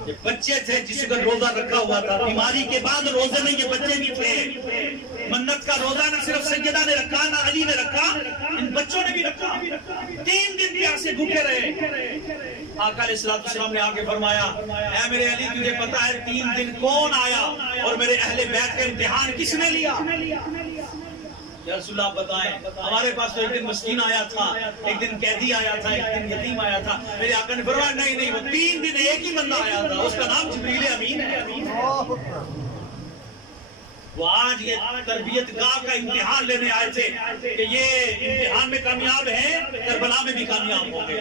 یہ بچے تھے جس کا روزہ رکھا ہوا تھا، بیماری کے بعد روزے میں یہ بچے بھی تھے، منت کا روزہ نہ صرف سیدہ نے رکھا نہ علی نے رکھا، ان بچوں نے بھی رکھا، 3 دن پیاسے بھوکے رہے۔ آقا علیہ السلام نے آگے فرمایا اے میرے علی تجھے پتا ہے 3 دن کون آیا اور میرے اہل بیت کا امتحان کس نے لیا؟ یا رسول اللہ بتائیں، ہمارے پاس تو ایک دن مسکین آیا تھا، ایک دن قیدی آیا تھا، ایک دن یتیم آیا تھا، میرے آقا نے فرمایا نہیں وہ 3 دن ایک ہی بندہ آیا تھا، اس کا نام جبریل امین ہے۔ وہ آج یہ تربیت گاہ کا امتحان لینے آئے تھے کہ یہ امتحان میں کامیاب ہیں، کربلا میں بھی کامیاب ہو گئے۔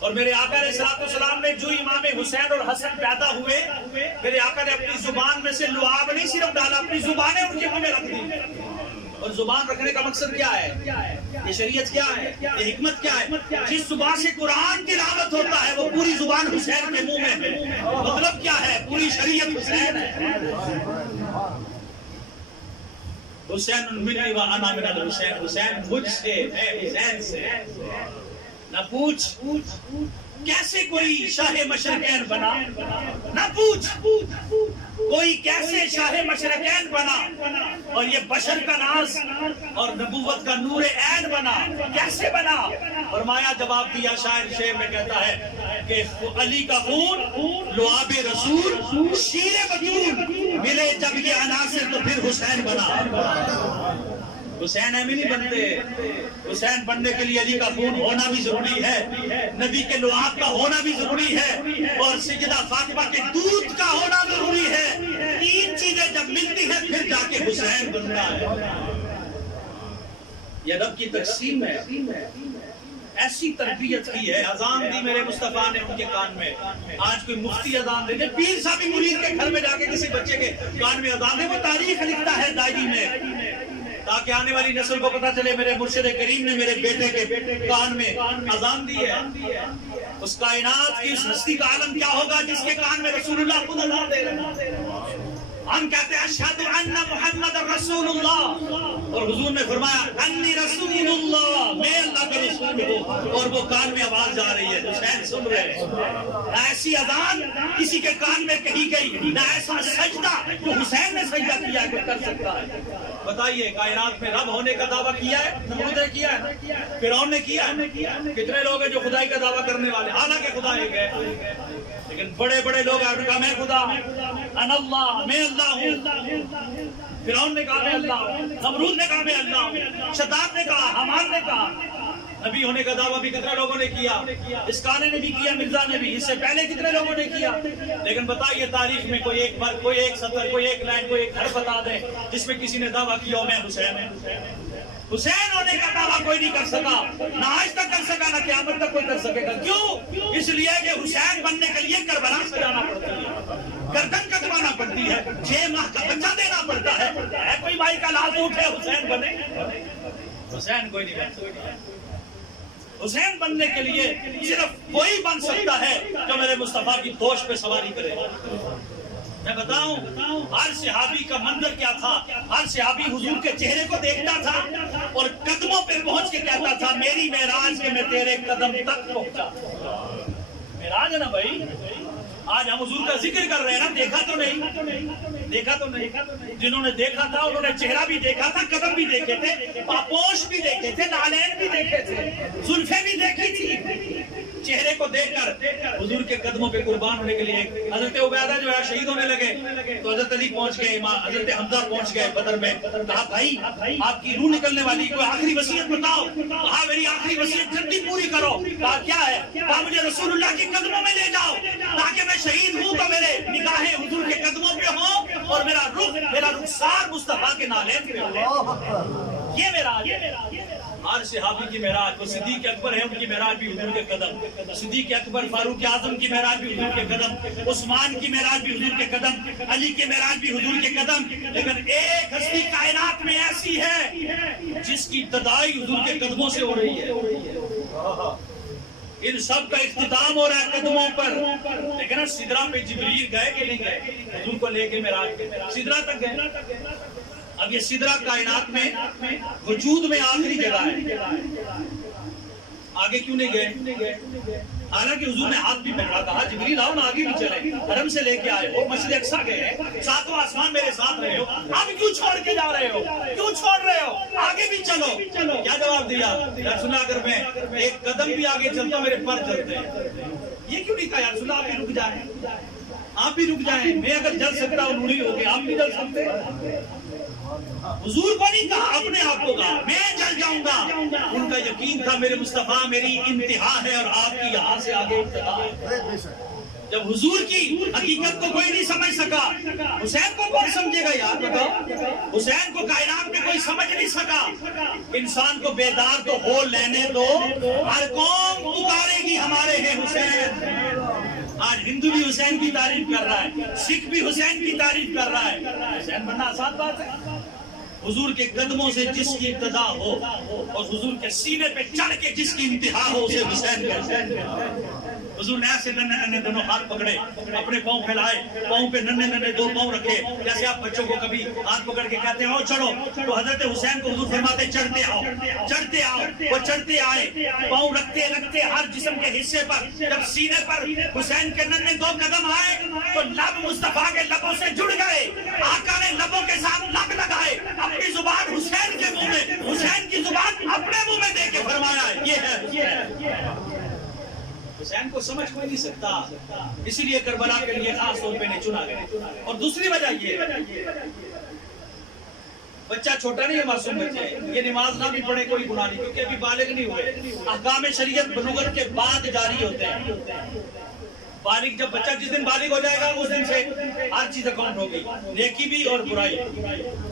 اور میرے آقا علیہ السلام نے جو امام حسین اور حسن پیدا ہوئے، میرے آقا نے اپنی زبان میں سے لعاب نہیں صرف ڈالا، اپنی زبانیں ان کے منہ میں رکھ دی۔ اور زبان رکھنے کا مقصد کیا ہے؟ یہ شریعت کیا ہے؟ یہ حکمت کیا ہے؟ جس زبان سے قرآن تلاوت ہوتا ہے وہ پوری زبان حسین کے منہ میں ہے۔ مطلب کیا ہے؟ پوری شریعت حسین ہے۔ حسین منی و انا من الحسین، حسین مجھ سے، میں حسین سے۔ نہ پوچھ کیسے کوئی شاہ مشرقین بنا، نہ پوچھ کوئی کیسے شاہ مشرقین بنا اور یہ بشر کا ناز اور نبوت کا نور عین بنا، کیسے بنا؟ فرمایا جواب دیا شاعر شعر میں کہتا ہے کہ علی کا خون لعاب رسول شیر بطول ملے جب یہ عناصر تو پھر حسین بنا۔ حسین ایمی نہیں بنتے، حسین بننے کے لیے علی کا خون ہونا بھی ضروری ہے، نبی کے لعاب کا ہونا بھی ضروری ہے، اور سیدہ فاطمہ کے دودھ کا ہونا ضروری ہے۔ 3 چیزیں جب ملتی ہیں پھر جا کے حسین بنتا ہے۔ یہ رب کی تقسیم ہے، ایسی تربیت کی ہے۔ اذان دی میرے مصطفیٰ نے ان کے کان میں، آج کوئی مفتی اذان دے، پیر صاحب مرید کے گھر میں جا کے کسی بچے کے کان میں اذان دے، وہ تاریخ لکھتا ہے ڈائری میں، تاکہ آنے والی نسل کو پتا چلے میرے مرشد کریم نے میرے بیٹے کے کان میں اذان دی ہے۔ اس کائنات کی اس ہستی کا عالم کیا ہوگا جس کے کان میں رسول اللہ خود اذان دے رہے ہیں۔ ہم کہتے ہیں اشہد ان محمد رسول اللہ، اور حضور نے فرمایا انی رسول اللہ، میں اللہ کا رسول ہوں، اور وہ کان میں آواز جا رہی ہے، حسین سن رہے ہیں۔ نہ ایسی اذان کسی کے کان میں کہی گئی، نہ ایسا سجدہ جو حسین نے سجدہ کیا کوئی کر سکتا ہے۔ بتائیے کائنات میں رب ہونے کا دعویٰ کیا ہے؟ نمرود نے کیا ہے، فرعون نے کیا ہے، کتنے لوگ ہیں جو خدائی کا دعویٰ کرنے والے، حالانکہ خدا ایک ہے، لیکن بڑے بڑے لوگ ہیں کہا میں خدا ہوں، انا اللہ، میں اللہ ہوں۔ فرعون نے کہا میں اللہ ہوں، نمرود نے کہا میں اللہ ہوں، شداد نے کہا، حمان نے کہا۔ نبی ہونے کا دعویٰ بھی کتنے لوگوں نے کیا، اسکانے نے بھی کیا، مرزا نے بھی، اس سے پہلے کتنے لوگوں نے کیا۔ لیکن بتائیے تاریخ میں کوئی ایک بار، کوئی ایک سطر، کوئی ایک لائن، کوئی ایک حرف بتا دے جس میں کسی نے دعویٰ کیا ہو میں حسین ہوں۔ حسین ہونے کا دعویٰ کوئی نہیں کر سکا، نہ آج تک کر سکا، نہ قیامت تک کوئی کر سکے گا۔ کیوں؟ اس لیے کہ حسین بننے کے لیے کربلا سے جانا پڑتا ہے، گردن کٹوانا پڑتی ہے، 6 ماہ کا بچہ دینا پڑتا ہے۔ کوئی بھائی کا لال اٹھے حسین بنے؟ حسین کوئی نہیں بن سکتا۔ حسین بننے کے لیے صرف وہی بن سکتا ہے جو میرے مصطفیٰ کی دوش پہ سواری کرے۔ میں بتاؤں ہر صحابی کا منظر کیا تھا، ہر صحابی حضور کے چہرے کو دیکھتا تھا اور قدموں پہ پہنچ کے کہتا تھا میری معراج کے میں تیرے قدم تک پہنچا۔ معراج ہے نا بھائی، آج ہم حضور کا ذکر کر رہے ہیں نا، دیکھا تو نہیں، دیکھا تو نہیں۔ جنہوں نے دیکھا تھا انہوں نے چہرہ بھی دیکھا تھا، قدم بھی دیکھے تھے، پاپوش بھی دیکھے تھے، نالین بھی دیکھے تھے، زلفیں بھی دیکھی تھی۔ چہرے کو دیکھ کر حضور کے قدموں پہ قربان ہونے کے لیے حضرت عبیدہ جو ہے شہید ہونے لگے تو حضرت علی پہنچ گئے، حضرت حمزہ پہنچ گئے بدر میں، کہا بھائی آپ کی روح نکلنے والی، کوئی آخری وصیت بتاؤ، کہا میری آخری وصیت جلدی پوری کرو، کہا کیا ہے، کہا مجھے رسول اللہ کے قدموں میں لے جاؤ تاکہ میں شہید ہوں تو میرے نگاہیں حضور کے قدموں پہ ہوں اور میرا رخسار مصطفیٰ کے نالین پہ ہو۔ یہ معراج ہے، ہر صحابی کی معراج، وہ صدیق اکبر ہے ان کی معراج بھی حضور کے قدم، صدیق اکبر فاروق اعظم کی معراج بھی حضور کے قدم، عثمان کی معراج بھی حضور کے قدم، علی کی معراج بھی حضور کے قدم، لیکن ایک ہستی کائنات میں ایسی ہے جس کی ابتدائی حضور کے قدموں سے ہو رہی ہے، ان سب کا اختتام ہو رہا ہے قدموں پر، لیکن سدرہ پہ جبریل گئے کہ نہیں گئے حضور کو لے کے معراج پہ، سدرہ تک گئے۔ اب یہ سدرہ کائنات میں وجود میں آخری جگہ ہے، آگے کیوں نہیں گئے؟ حالانکہ حضور نے ہاتھ بھی پکڑا، کہا جبریل آؤ نا آگے بھی چلے، حرم سے لے کے آئے ہو، مسجد اقصیٰ گئے ہیں، ساتوں آسمان میرے ساتھ رہے ہو، اب کیوں چھوڑ کے جا رہے ہو، کیوں چھوڑ رہے ہو، آگے بھی چلو۔ کیا جواب دیا؟ یا رسول اللہ اگر میں ایک قدم بھی آگے چلتا میرے پر چلتے ہیں، یہ کیوں نہیں کہا یا رسول اللہ آپ بھی رک جائیں، آپ بھی رک جائیں، میں اگر جل سکتا ہوں نوری ہو گئے، آپ بھی جل سکتے؟ حضور کو نہیں کہا، اپنے آپ کو کہا میں جل جاؤں گا، ان کا یقین تھا میرے مصطفیٰ میری انتہا ہے اور آپ کی یہاں سے آگے ابتدا ہے۔ جب حضور کی حقیقت کو کوئی نہیں سمجھ سکا، حسین کو کون سمجھے گا یار بتاؤ؟ حسین کو کائنات میں کوئی سمجھ نہیں سکا۔ انسان کو بیدار تو ہو لینے دو، ہر قوم پکارے گی ہمارے ہیں حسین۔ آج ہندو بھی حسین کی تعریف کر رہا ہے، سکھ بھی حسین کی تعریف کر رہا ہے، حسین بننا آسان بات ہے؟ حضور کے قدموں سے جس کی ابتدا ہو اور حضور کے سینے پہ چڑھ کے جس کی انتہا ہو اسے حسین کہتے ہیں۔ حضور نے ایسے ننھے ننھے دونوں ہاتھ پکڑے، اپنے پاؤں پھیلائے، پاؤں پہ ننھے ننھے دو پاؤں رکھے، جیسے آپ بچوں کو کبھی ہاتھ پکڑ کے کہتے ہیں آؤ چڑھو، تو حضرت حسین کو حضور فرماتے چڑھتے آؤ، چڑھتے آؤ، وہ چڑھتے آئے، پاؤں رکھتے رکھتے ہر جسم کے حصے پر، جب سینے پر حسین کے ننھے دو قدم آئے تو لب مصطفیٰ کے لبوں سے جڑ گئے، آقا نے لبوں کے ساتھ لب لگائے، اپنی زبان حسین کے منہ میں، حسین کی زبان اپنے منہ میں دے کے فرمایا یہ ہے۔ حسین کو سمجھ کوئی نہیں سکتا، اسی لیے کربلا کے لیے خاص طور پہ نہیں چنا گیا۔ اور دوسری وجہ یہ بچہ چھوٹا نہیں ہے، معصوم بچہ ہے، یہ نماز نہ بھی پڑھے کوئی گناہ نہیں، کیونکہ ابھی بالغ نہیں ہوئے، احکام شریعت بلوغت کے بعد جاری ہوتے ہیں۔ بالغ جب بچہ جس دن بالغ ہو جائے گا اس دن سے ہر چیز اکاؤنٹ ہوگی، نیکی بھی اور برائی۔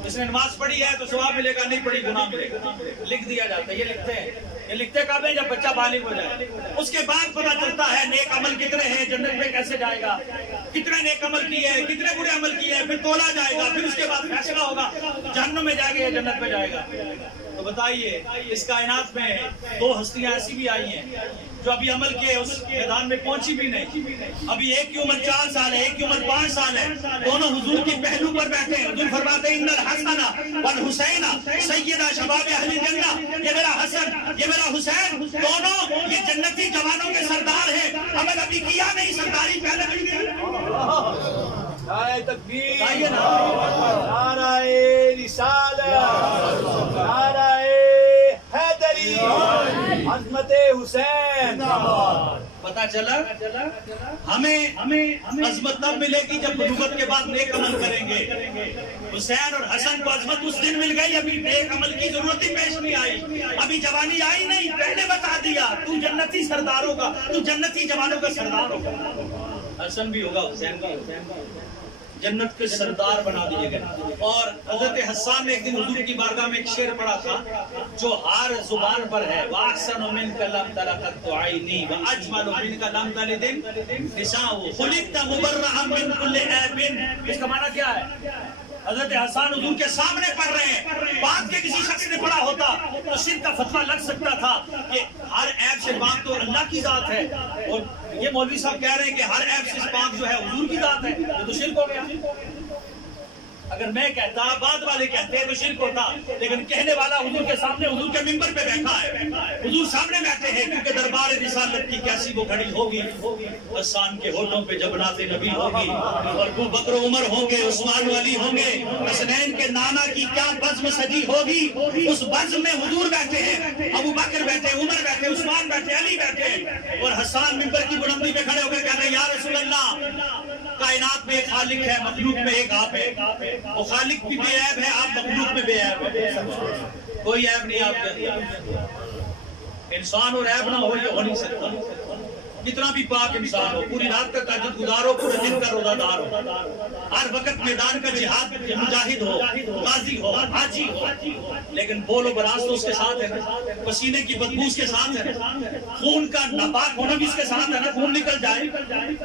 جس نے نماز پڑھی ہے تو ثواب ملے گا، نہیں پڑھی گناہ ملے گا، لکھ دیا جاتا ہے۔ یہ لکھتے ہیں، یہ لکھتے کب ہیں؟ جب بچہ بالغ ہو جائے، اس کے بعد پتہ چلتا ہے نیک عمل کتنے ہیں، جنت میں کیسے جائے گا، کتنے نیک عمل کیے ہیں، کتنے برے عمل کیے ہیں، پھر تولا جائے گا، پھر اس کے بعد فیصلہ ہوگا جہنم میں جائے گا یا جنت میں جائے گا۔ تو بتائیے اس کائنات میں دو ہستیاں ایسی بھی آئی ہیں جو ابھی عمل کے اس میدان میں پہنچی بھی نہیں، ابھی ایک کی عمر 4 سال ہے، ایک کی عمر 5 سال ہے، دونوں حضور کی پہلو پر بیٹھے ہیں۔ حضور فرماتے ہیں ان الحسن والحسین سیدہ شباب اہل جنہ، یہ میرا حسن یہ میرا حسین دونوں یہ جنتی جوانوں کے سردار ہیں، عمل ابھی کیا نہیں، سرداری پہلے مل گئی۔ نعرہ تکبیر، نعرہ رسالت، نعرہ حیدری، عظمت حسین۔ پتا چلا ہمیں عظمت تب ملے گی جب بلوغت کے بعد نیک عمل کریں گے۔ حسین اور حسن کو عظمت اس دن مل گئی، ابھی نیک عمل کی ضرورت ہی پیش نہیں آئی، ابھی جوانی آئی نہیں، پہلے بتا دیا تو جنتی سرداروں کا، تو جنتی جوانوں کا سردار ہوگا، حسن بھی ہوگا حسین بھی ہوگا، جنت کے سردار بنا دیے گئے۔ اور حضرت حسان نے ایک دن حضور کی بارگاہ میں ایک شعر پڑھا تھا جو ہر زبان پر ہے، وَأَحْسَنُ مِنْكَ لَمْ تَرَ قَطُّ عَيْنِي وَأَجْمَلُ مِنْكَ لَمْ تَلِدْ نِسَاؤُ خُلِقْتَ مُبَرَّأً مِنْ كُلِّ عَيْبٍ۔ اس کا معنی کیا ہے؟ حضرت حسان حضور کے سامنے پڑھ رہے ہیں، بعد کے کسی شخص نے پڑھا ہوتا تو شرک کا فتویٰ لگ سکتا تھا کہ ہر عیب سے پاک تو اللہ کی ذات ہے، اور یہ مولوی صاحب کہہ رہے ہیں کہ ہر عیب سے پاک جو ہے حضور کی ذات ہے، یہ تو شرک ہو گیا۔ اگر میں کہتا بعد والے کہتے ہیں تو شرک ہوتا، لیکن کہنے والا حضور کے سامنے حضور کے منبر پہ بیٹھا ہے، حضور سامنے بیٹھے ہیں، کیونکہ دربار رسالت کی کیسی وہ گھڑی ہوگی، حسان کے ہونٹوں پہ جب نعت نبی ہوگی، اور ابو بکر و عمر ہوں گے، عثمان و علی ہوں گے، حسنین کے نانا کی کیا بزم سجی ہوگی، اس بزم میں حضور بیٹھے ہیں، ابو بکر بیٹھے، عمر بیٹھے، عثمان بیٹھے، علی بیٹھے، اور حسان منبر کی بلندی پہ کھڑے ہو کر کہہ رہے ہیں یا رسول اللہ، کائنات میں ایک خالق ہے، مخلوق میں ایک آپ ہے، وہ خالق بھی بے عیب ہے، آپ مخلوق میں بے عیب ہے، کوئی عیب نہیں آپ کے اندر، انسان اور عیب نہ ہو یہ ہو نہیں سکتا، کتنا بھی پاک انسان ہو، پوری رات کا تہجد گزار ہو، پورے دن کا روزہ دار ہو، ہر وقت میدان کا جہاد مجاہد ہو، غازی ہو، حاجی ہو، لیکن بول و براز تو اس کے ساتھ ہے نا، پسینے کی بدبو اس کے ساتھ ہے نا، خون کا ناپاک ہونا بھی اس کے ساتھ ہے نا، خون نکل جائے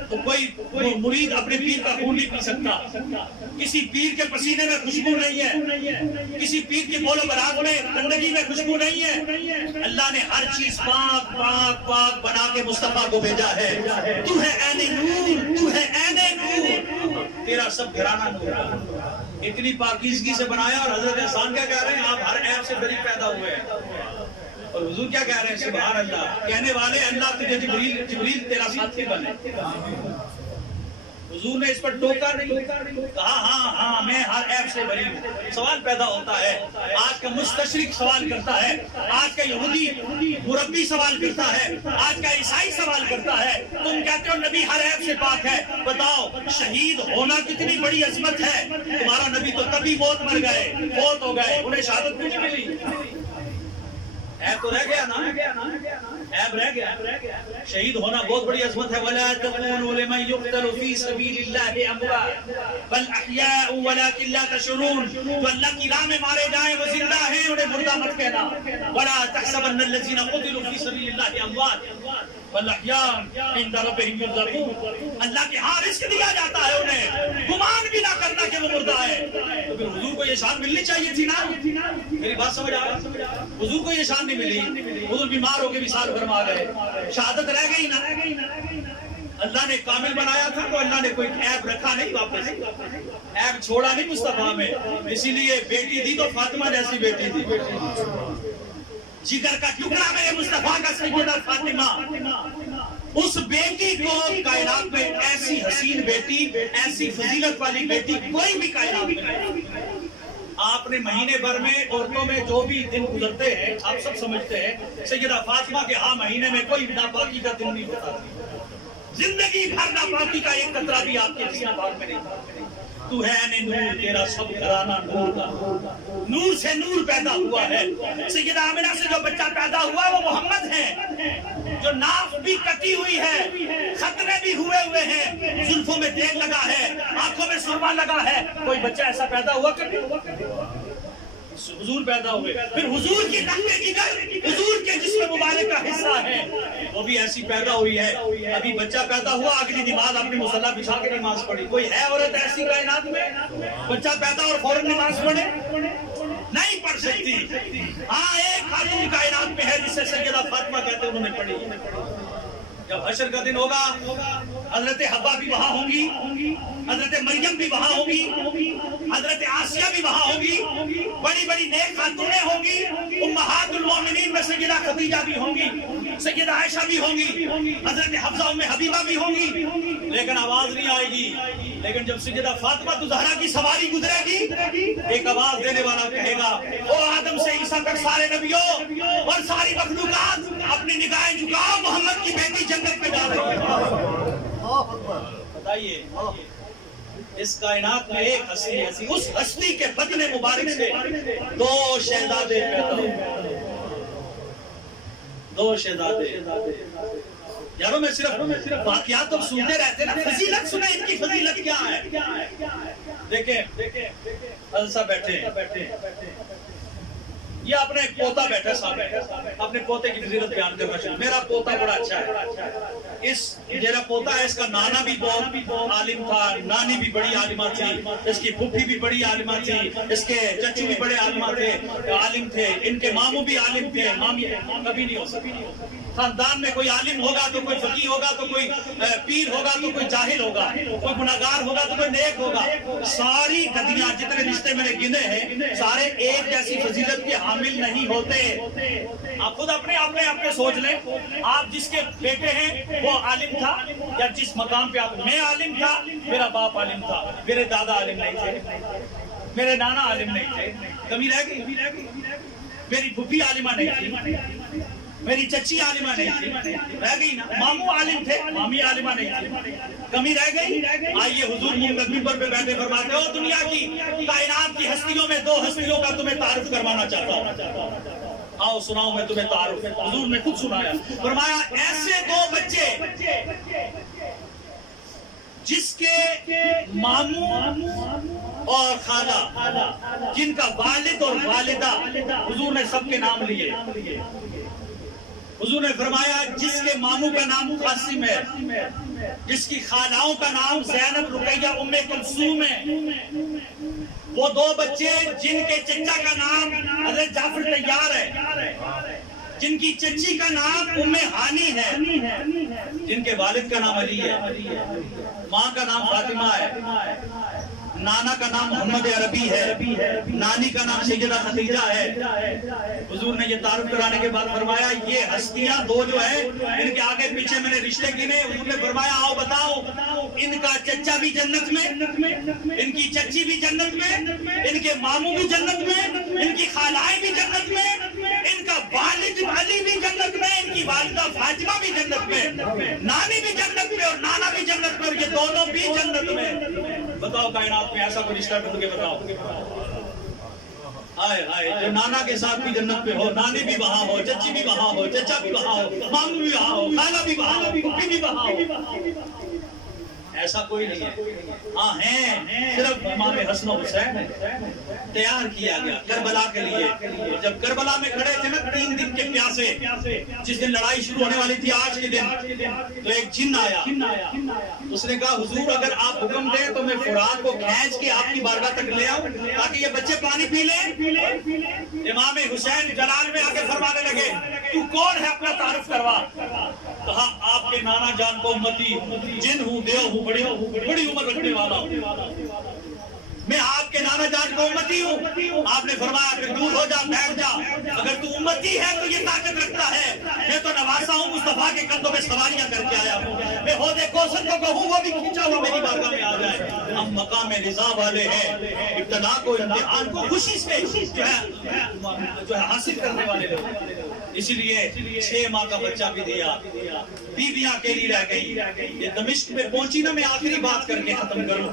تو کوئی مرید اپنے پیر کا خون نہیں پی سکتا، کسی پیر کے پسینے میں خوشبو نہیں ہے، کسی پیر کے بول و براز میں گندگی میں خوشبو نہیں ہے، اللہ نے ہر چیز پاک پاک پاک بنا کے مصطفیٰ کو بھیجا ہے، تو ہے عین نور، تو ہے عین نور، تیرا سب گھرانہ نور، اتنی پاکیزگی سے بنایا، اور حضرت احسان کیا کہہ رہے ہیں آپ ہر عیب سے بری پیدا ہوئے ہیں، اور حضور کیا کہہ رہے ہیں سبحان اللہ، کہنے والے اللہ تجھے جبریل تیرا ساتھی بنے، حضور نے اس پر ٹوکا نہیں، کہا ہاں میں ہر عیب سے بری ہوں۔ سوال پیدا ہوتا ہے، آج کا مستشرق سوال کرتا ہے، آج کا یہودی مربی سوال کرتا ہے، آج کا عیسائی سوال کرتا ہے، تم کہتے ہو نبی ہر عیب سے پاک ہے، بتاؤ شہید ہونا کتنی بڑی عظمت ہے، تمہارا نبی تو تبھی موت مر گئے، فوت ہو گئے، انہیں شہادت بھی نہیں ملی، عیب تو رہ گیا نا، عیب رہ گیا، شہید ہونا بہت بڑی عظمت ہے، وَلَا تَقُولُوا لِمَن يُقْتَلُ فِي سَبِيلِ اللَّهِ أَمْوَاتٌ بَلْ أَحْيَاءٌ وَلَكِنْ لَا تَشْعُرُونَ، جو اللہ کی راہ میں مارے جائیں وہ زندہ ہیں، انہیں مردہ مت کہنا، وَلَا تَحْسَبَنَّ الَّذِينَ قُتِلُوا فِي سَبِيلِ اللَّهِ أَمْوَاتٌ بَلْ أَحْيَاءٌ عِندَ رَبِّهِمْ يُرْزَقُونَ، اللہ کے ہاں رزق دیا جاتا ہے انہیں، گمان بھی نہ کرنا کہ وہ مردہ ہے، تو پھر حضور کو یہ شان ملنی چاہیے تھی نا، میری بات سمجھ آ رہی، حضور کو یہ شان نہیں ملی، حضور بیمار ہو کے وصال فرما گئے، شہادت رہ گئی نا، اللہ نے کامل بنایا تھا تو اللہ نے کوئی عیب رکھا نہیں، واپس عیب چھوڑا نہیں مصطفیٰ میں، اسی لیے بیٹی دی تو فاطمہ جیسی بیٹی دی، جگر کا ٹکڑا میرے مصطفیٰ کا سیدہ فاطمہ، اس بیٹی کو کائنات میں ایسی حسین بیٹی، ایسی فضیلت والی بیٹی کوئی بھی کائنات میں نہیں، آپ نے مہینے بھر میں عورتوں میں جو بھی دن گزرتے ہیں آپ سب سمجھتے ہیں، سیدہ فاطمہ کے ہاں مہینے میں کوئی ناپاکی کا دن نہیں ہوتا، زندگی بھر ناپاکی کا ایک قطرہ بھی آپ کے جسم پاک میں نہیں تھا، تو ہے عین نور، تیرا سب گھرانہ نور کا، نور سے نور پیدا ہوا ہے، سیدہ آمنہ سے جو بچہ پیدا ہوا وہ محمد ہے، جو ناف بھی کٹی ہوئی ہے، ختنے بھی ہوئے ہیں، زلفوں میں تیل لگا ہے، آنکھوں میں سرما لگا ہے، کوئی بچہ ایسا پیدا ہوا کبھی؟ حضور پیدا ہوئے، پھر حضور کی لہمِ جگر، حضور کے جسم مبارک کا حصہ ہے، وہ بھی ایسی پیدا ہوئی ہے، ابھی بچہ پیدا ہوا اگلی نماز اپنی مصلی بچھا کے نماز پڑھی، کوئی ہے عورت ایسی کائنات میں بچہ پیدا اور فوراً نماز پڑھے؟ نہیں پڑھ سکتی، ہاں ایک خاتون کائنات میں ہے جسے سیدہ فاطمہ کہتے ہیں، انہوں نے پڑھی، جب حشر کا دن ہوگا حضرت حوا بھی وہاں ہوں گی، حضرت مریم بھی وہاں ہوں گی، حضرت آسیہ بھی وہاں ہوں گی، بڑی بڑی نیک خاتونیں ہوں گی، امہات المومنین میں سیدہ خدیجہ بھی ہوں گی، سیدہ عائشہ بھی ہوں گی، حضرت حفصہ ام حبیبہ بھی ہوں گی، لیکن آواز نہیں آئے گی، لیکن جب سیدہ فاطمہ زہرا کی سواری گزرے گی ایک آواز دینے والا کہے گا او آدم سے عیسیٰ تک سارے نبیوں اور ساری مخلوقات اپنی نگاہیں جھکاؤ، محمد کی بیٹی جنت میں جا رہی ہے۔ بتائیے اس کائنات میں ایک ہستی ایسی، اس ہستی کے بدن مبارک سے دو شہزادے پیدا ہوئے، دو شہزادے، یاروں میں صرف واقعات تو سنتے رہتے نا، فضیلت سنیں ان کی فضیلت کیا ہے، دیکھیں حضرت صاحب بیٹھے ہیں، یہ اپنے پوتا بیٹھا سامنے، اپنے پوتے کی فضیلت بیان کرنا چاہیے. میرا پوتا بڑا اچھا ہے. میرا پوتا ہے، اس کا نانا بھی بہت عالم تھا، نانی بھی بڑی عالمہ تھی، اس کی پھوپھی بھی بڑی عالمہ تھی، اس کے چچو بھی بڑے عالم تھے، ان کے ماموں بھی عالم تھے. مامی کبھی نہیں ہو سکتی. خاندان میں کوئی عالم ہوگا تو کوئی فقیہ ہوگا تو کوئی پیر ہوگا تو کوئی جاہل ہوگا، کوئی گناہگار ہوگا تو کوئی نیک ہوگا. ساری گدیاں جتنے رشتے میں نے گنے ہیں سارے ایک جیسی فضیلت کے حامل نہیں ہوتے. آپ خود اپنے سوچ لیں. آپ جس کے بیٹے ہیں وہ عالم تھا، یا جس مقام پہ آپ، میں عالم تھا، میرا باپ عالم تھا، میرے دادا عالم نہیں تھے، میرے نانا عالم نہیں تھے، کمی رہ گئی. میری پھوپھی عالمہ نہیں تھی، میری چچی عالمہ نہیں تھی، رہ گئی نا. ماموں عالم تھے، مامی عالمہ نہیں تھی، کمی رہ گئی. آئیے حضور منبر پہ بیٹھے فرماتے ہو دنیا کی کائنات کی ہستیوں میں 2 ہستیوں کا تمہیں تعارف کروانا چاہتا ہوں. آؤ سناؤں میں تمہیں تعارف. حضور نے خود سنایا، فرمایا ایسے 2 بچے جس کے ماموں اور خالہ، جن کا والد اور والدہ، حضور نے سب کے نام لیے. حضور نے فرمایا جس کے ماموں کا نام قاسم ہے، جس کی خالہوں کا نام زینب، رقیہ، ام کلثوم ہے، وہ 2 بچے جن کے چچا کا نام حضرت جعفر طیار ہے، جن کی چچی کا نام ام ہانی ہے، جن کے والد کا نام علی ہے، ماں کا نام فاطمہ ہے، نانا کا نام محمد عربی ہے، نانی کا نام سیدہ خدیجہ ہے. حضور نے یہ تعارف کرانے کے بعد فرمایا یہ ہستیاں 2 جو ہیں ان کے آگے پیچھے میں نے رشتے گنے. حضور نے فرمایا آؤ بتاؤ ان کا چچا بھی جنت میں، ان کی چچی بھی جنت میں، ان کے ماموں بھی جنت میں، ان کی خالائیں بھی جنت میں، ان کا والد علی بھی جنت میں، ان کی والدہ فاطمہ بھی جنت میں، نانی بھی جنت میں اور نانا بھی جنت میں، اور یہ دونوں بھی جنت میں. بتاؤ کائنات میں ایسا کوئی رشتہ ڈھونڈ کے بتاؤ. آئے آئے جو نانا کے ساتھ بھی جنت میں ہو، نانی بھی وہاں ہو، چچی بھی وہاں ہو، چچا بھی وہاں ہو، ماموں بھی وہاں ہو، خالہ بھی وہاں ہو، پھوپھی بھی وہاں ہو. ایسا کوئی نہیں ہے. ہاں ہیں صرف امام حسن و حسین تیار کیا گیا کربلا کے لیے. جب کربلا میں کھڑے تھے نا 3 دن کے پیاسے، جس دن لڑائی شروع ہونے والی تھی آج کے دن، تو ایک جن آیا. اس نے کہا حضور اگر آپ حکم دیں تو میں فرات کو کھینچ کے آپ کی بارگاہ تک لے آؤں تاکہ یہ بچے پانی پی لیں. امام حسین جلال میں آگے فرمانے لگے تو کون ہے اپنا تعارف کروا. کہا آپ کے نانا جان کو امتی جن ہوں، دیو ہوں، بڑی عمر رکھنے والا ہوں. میں آپ کے نانا جان کو امتی ہوں. آپ نے فرمایا کہ دور ہو جا، بیٹھ جا. اگر تو امتی ہے تو یہ طاقت رکھتا ہے. میں تو نواسا ہوں، مصطفیٰ کے قدموں میں سواریاں کر کے آیا ہوں. میں حوض کوثر کو کہوں وہ بھی کھینچا ہوا میری بارگاہ میں آ جائے. ہم مقام رضا والے ہیں، ابتلا کو امتحان کو خوشی سے جو ہے حاصل کرنے والے لوگ. اسی لیے 6 ماہ کا بچہ بھی دیا، بیویاں اکیلی رہ گئی. یہ دمشق میں پہنچی نا، میں آخری بات کر کے ختم کروں.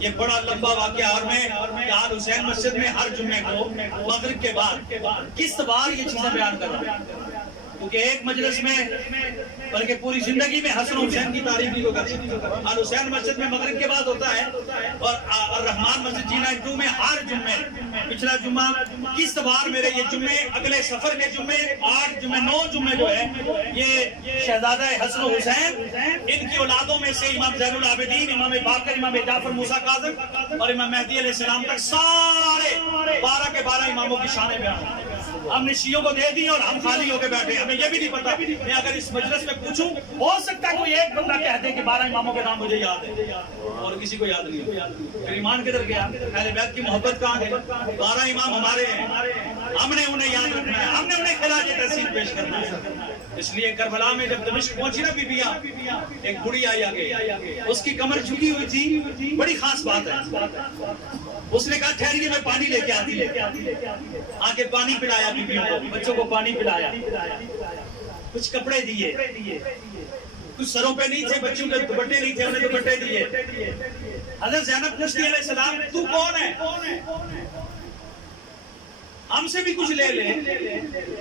یہ بڑا لمبا واقعہ، اور میں آل حسین مسجد میں ہر جمعے کو مغرب کے بعد کس بار یہ چیزیں بیان کر رہا ہوں، کیونکہ ایک مجلس میں بلکہ پوری زندگی میں حسن حسین کی تعریف نہیں کو کر سکتا. آل حسین مسجد میں مغرب کے بعد ہوتا ہے، اور رحمان مسجد جینا 2 میں ہر جمعے. پچھلا جمعہ کس بار میرے یہ جمعے، اگلے سفر کے جمعے 8 جمعے 9 جمعے جو ہے یہ شہزادہ حسن حسین، ان کی اولادوں میں سے امام زین العابدین، امام باقر، امام جعفر موسیٰ کاظم اور امام مہدی علیہ السلام تک سارے 12 کے 12 اماموں کی شانیں بیان ہیں. ہم نے شیعوں کو دے دی اور ہم خالی ہو کے بیٹھے. ہمیں یہ بھی نہیں پتا. میں اگر اس مجلس میں پوچھوں ہو سکتا ہے کوئی ایک بندہ کہہ دے کہ 12 اماموں کے نام مجھے یاد ہے اور کسی کو یاد نہیں. پھر ایمان کدھر گیا؟ اہل بیت کی محبت کہاں ہے؟ 12 امام ہمارے ہیں، ہم نے انہیں یاد رکھنا ہے، ہم نے انہیں خراج تحسین پیش کرنا ہے. اس لیے کربلا میں جب دمشق پہنچی نا بیبیاں، ایک بڑی آئی آگے، اس کی کمر جھکی ہوئی تھی. بڑی خاص بات ہے. اس نے کہا ٹھہریے میں پانی لے کے آتی. آگے پانی پلایا بیویوں کو، بچوں کو پانی پلایا، کچھ کپڑے دیے، کچھ سروں پہ نہیں تھے، بچوں کے دوپٹے نہیں تھے، انہیں دوپٹے دیے. حضرت زینب پوچھتی علیہ السلام تو کون ہے؟ ہم سے بھی کچھ لے لے،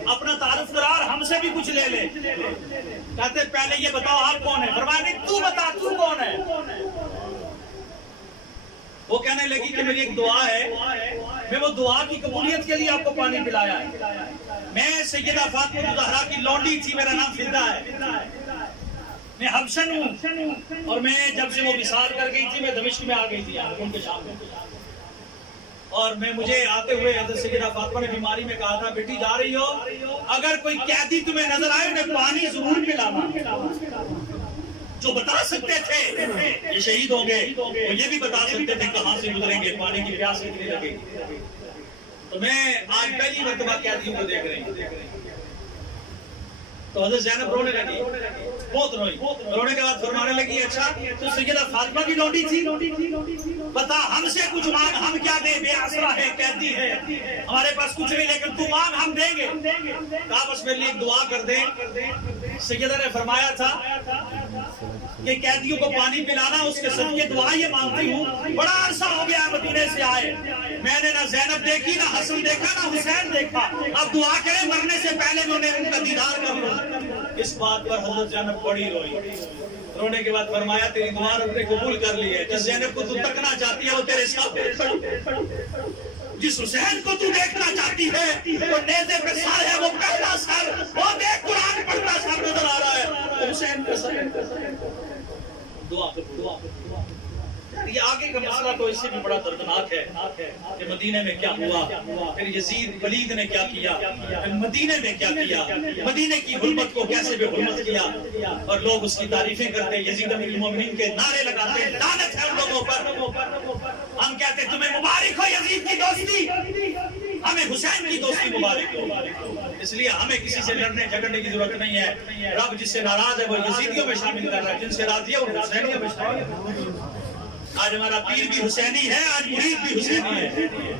اپنا تعارف کرار ہم سے بھی کچھ لے لے. کہتے پہلے یہ بتاؤ آپ کون ہے؟ فرمایا نہیں تو بتا تو کون ہے. وہ کہنے لگی کہ میری ایک دعا ہے، میں وہ دعا کی قبولیت کے لیے آپ کو پانی پلایا ہے۔ میں سیدہ فاطمہ الزہرا کی لونڈی تھی، میرا نام فدا ہے، میں حبشن ہوں، اور میں جب سے وہ وصال کر گئی تھی میں دمشق میں آ گئی تھی ان کے شام میں، اور مجھے آتے ہوئے حضرت سیدہ فاطمہ نے بیماری میں کہا تھا بیٹی جا رہی ہو، اگر کوئی قیدی تمہیں نظر آئے انہیں پانی ضرور پلانا۔ جو بتا سکتے تھے یہ شہید ہوں گے، وہ یہ بھی بتا سکتے تھے کہاں سے گزریں گے، پانی کی پیاس کتنی لگے گی۔ تو میں آج پہلی مرتبہ قیدیوں کو دیکھ رہی ہوں۔ تو حضرت زینب رونے لگی، بہت روئی، رونے کے بعد فرمانے لگی اچھا تو سیدہ فاطمہ کی لونڈی تھی، بتا ہم سے کچھ مانگ، ہم کیا دیں، بے آسرا ہے، قیدی ہے، ہمارے پاس کچھ نہیں، لیکن تو مانگ ہم دیں گے۔ کہا بس میرے لیے ایک دعا کر دیں۔ سیدہ نے فرمایا تھا کہ قیدیوں کو پانی پلانا، اس کے صدقے دعا یہ مانگتی ہوں، بڑا عرصہ ہو گیا مدینے سے آئے، میں نے نہ زینب دیکھی، نہ حسن دیکھا، نہ حسین دیکھا، اب دعا کریں مرنے سے پہلے میں انہیں ان کا دیدار کر لوں۔ اس بات پر حضرت زینب بڑی روئی، رونے کے بعد فرمایا تیری دعا رب نے قبول کر لی ہے، جس زینب کو تو تکنا چاہتی ہے وہ تیرے سامنے کھڑی، جس حسین کو تو دیکھنا چاہتی ہے وہ نیزے پہ سر ہے، وہ پہلا سر، وہ دیکھ قرآن پڑھتا سر نظر آ رہا ہے، حسین پہ سر ہے۔ دعا یہ آگے کا مسئلہ تو اس سے بھی بڑا دردناک ہے کہ مدینے میں کیا ہوا، پھر یزید ولید نے کیا کیا، پھر مدینے میں کیا کیا، مدینے کی حرمت کو کیسے بے حرمت کیا، اور لوگ اس کی تعریفیں کرتے، یزید امیر المومنین کے نعرے لگاتے، لعنت ہے ان لوگوں پر۔ ہم کہتے ہیں تمہیں مبارک ہو یزید کی دوستی، ہمیں حسین کی دوستی مبارک ہو، اس لیے ہمیں کسی سے لڑنے جھگڑنے کی ضرورت نہیں ہے۔ رب جس سے ناراض ہے وہ یزیدیوں میں شامل کر رہا ہے، جن سے راضی ہے وہ حسینیوں میں شامل ہے۔ آج ہمارا پیر بھی حسینی ہے، آج مرید بھی حسینی ہے،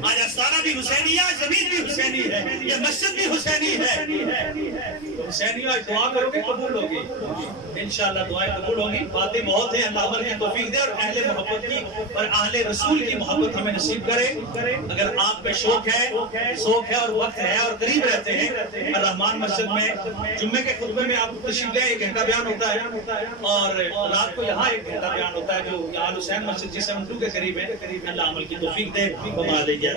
آج استانہ بھی حسینی ہے، آج زمین بھی حسینی ہے، یہ مسجد بھی حسینی ہے۔ حسینی آج دعا کرو گے قبول ہوگی، انشاءاللہ دعائیں قبول ہوگی۔ باتیں بہت ہیں، اللہ عمل کی توفیق دے اور اہل محبت کی اور اہل رسول کی محبت ہمیں نصیب کرے۔ اگر آپ پہ شوق ہے اور وقت ہے اور قریب رہتے ہیں، الرحمان مسجد میں جمعے کے خطبے میں آپ تشریف لے، 1 گھنٹہ بیان ہوتا ہے، اور رات کو یہاں 1 گھنٹہ بیان ہوتا ہے جو یہاں حسین مسجد جس منٹو کے قریب ہے۔ اللہ عمل کی توفیق دے، وما علیہ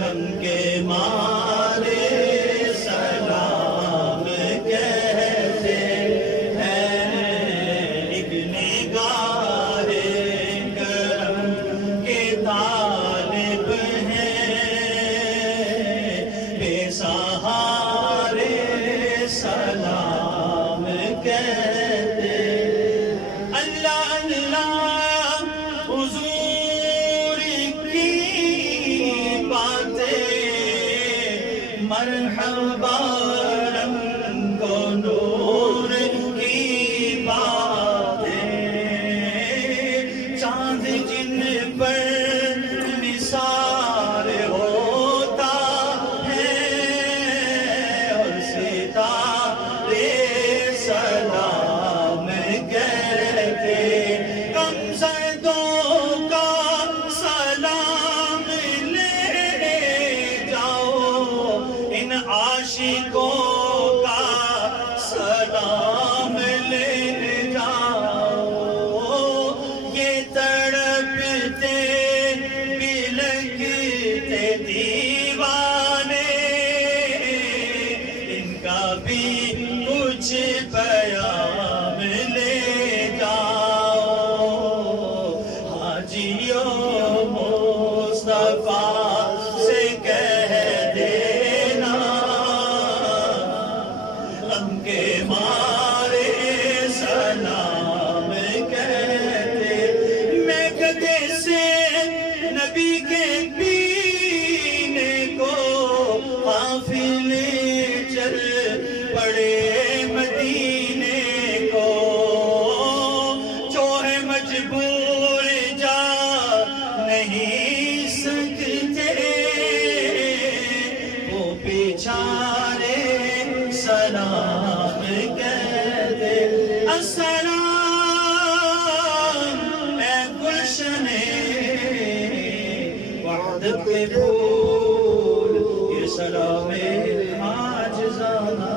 ہم کے مارے سلام کہتے ہیں، ایک نگاہ کرم کے طالب ہیں، بے سہارے سلام کہتے، اللہ اللہ حضور کی باتیں، مرحبا رنگ و نور کی باتیں، چاند جن پر نثار ہوتا ہے اور ستارے سلام کہتے، کم زدوں کا سلام لے جاؤ، ان عاشقوں کا سلام لے جاؤ، یہ تڑپتے بلکتے دیوانے، ان کا بھی کچھ پیام لے جاؤ، حاجیوں مصطفیٰ سے کہہ دینا، ہم کے مارے سلام کہتے، میں گدے سے نبی کے پینے کو قافل چل پڑے مدینے کو، جو ہے مجبور جا نہیں سکتے، وہ بیچارے سلام کہتے، السلام اے گلشن وحدت کے پھول، یہ سلام عاجزانہ۔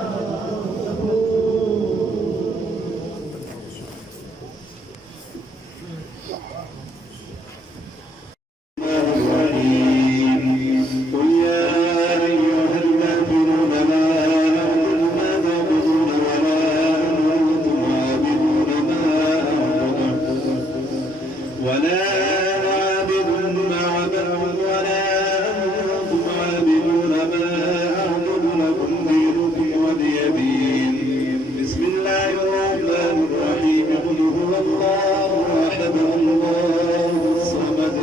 عابدون ما أعبد لكم دينكم ولي دين. بسم الله الرحمن الرحيم. قل هو الله أحد الله الصمد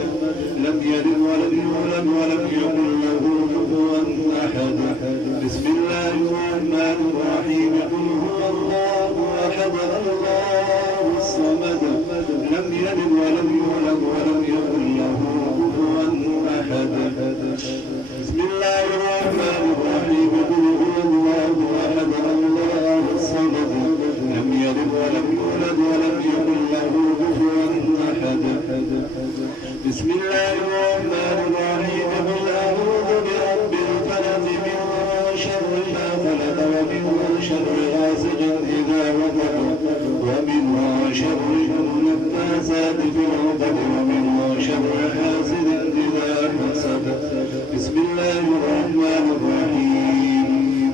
لم يلد ولم يولد ولم يكن له كفوا أحد. بسم الله الرحمن الرحيم. قل هو الله أحد الله الصمد لم يلد ولم يولد ولم يكن له كفوا أحد. بسم الله الرحمن الرحيم. قل هو الله أحد الله الصمد لم يلد ولم يولد ولم يكن له كفوا أحد. بسم الله الرحمن الرحيم. قل أعوذ برب الفلق من شر ما خلق ومن شر غاسق إذا وقب ومن شر النفاثات في العقد ومن شر حاسد إذا حسد. بسم الله الرحمن الرحيم.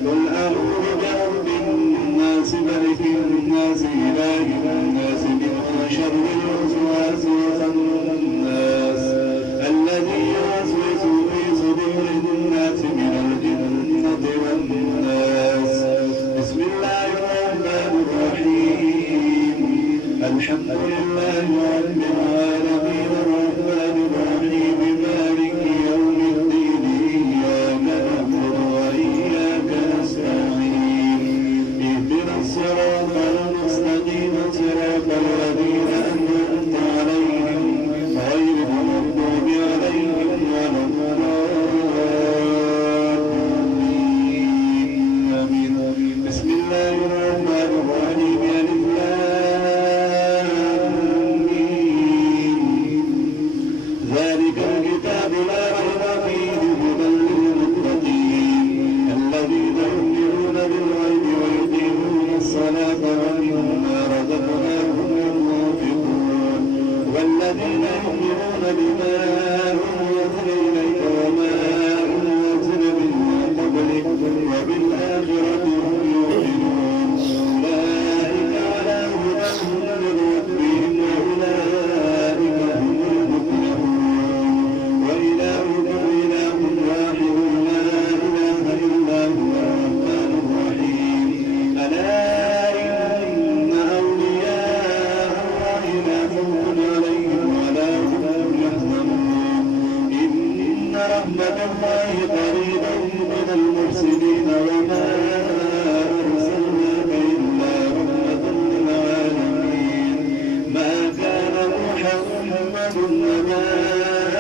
قل أعوذ برب الناس ملك الناس إله الناس من شر الوسواس الخناس الذي يوسوس في صدور الناس من الجنة والناس. بسم الله الرحمن الرحيم. الحمد لله رب العالمين الرحمن الرحيم مالك يوم الدين إياك نعبد وإياك نستعين اهدنا الصراط المستقيم صراط الذين أنعمت عليهم غير المغضوب عليهم ولا الضالين آمين. بسم الله الرحمن الرحيم. ألف لام ميم ذلك الكتاب لا ريب فيه هدى للمتقين الذين يؤمنون بالغيب ويقيمون الصلاة ومما رزقناهم ينفقون والذين يؤمنون بما أنزل إليك وما أنزل من قبلك وبالآخرة هم يؤمنون أولئك على هدى من ربهم وأولئك هم المفلحون. وإلهكم إله واحد لا إله إلا هو الرحمن الرحيم. ألا إن أولياء الله لا خوف عليهم ولا هم يحزنون. إن رحمة الله قريب من المحسنين وما أرسلناك إلا رحمة للعالمين. ما كان محمد أبا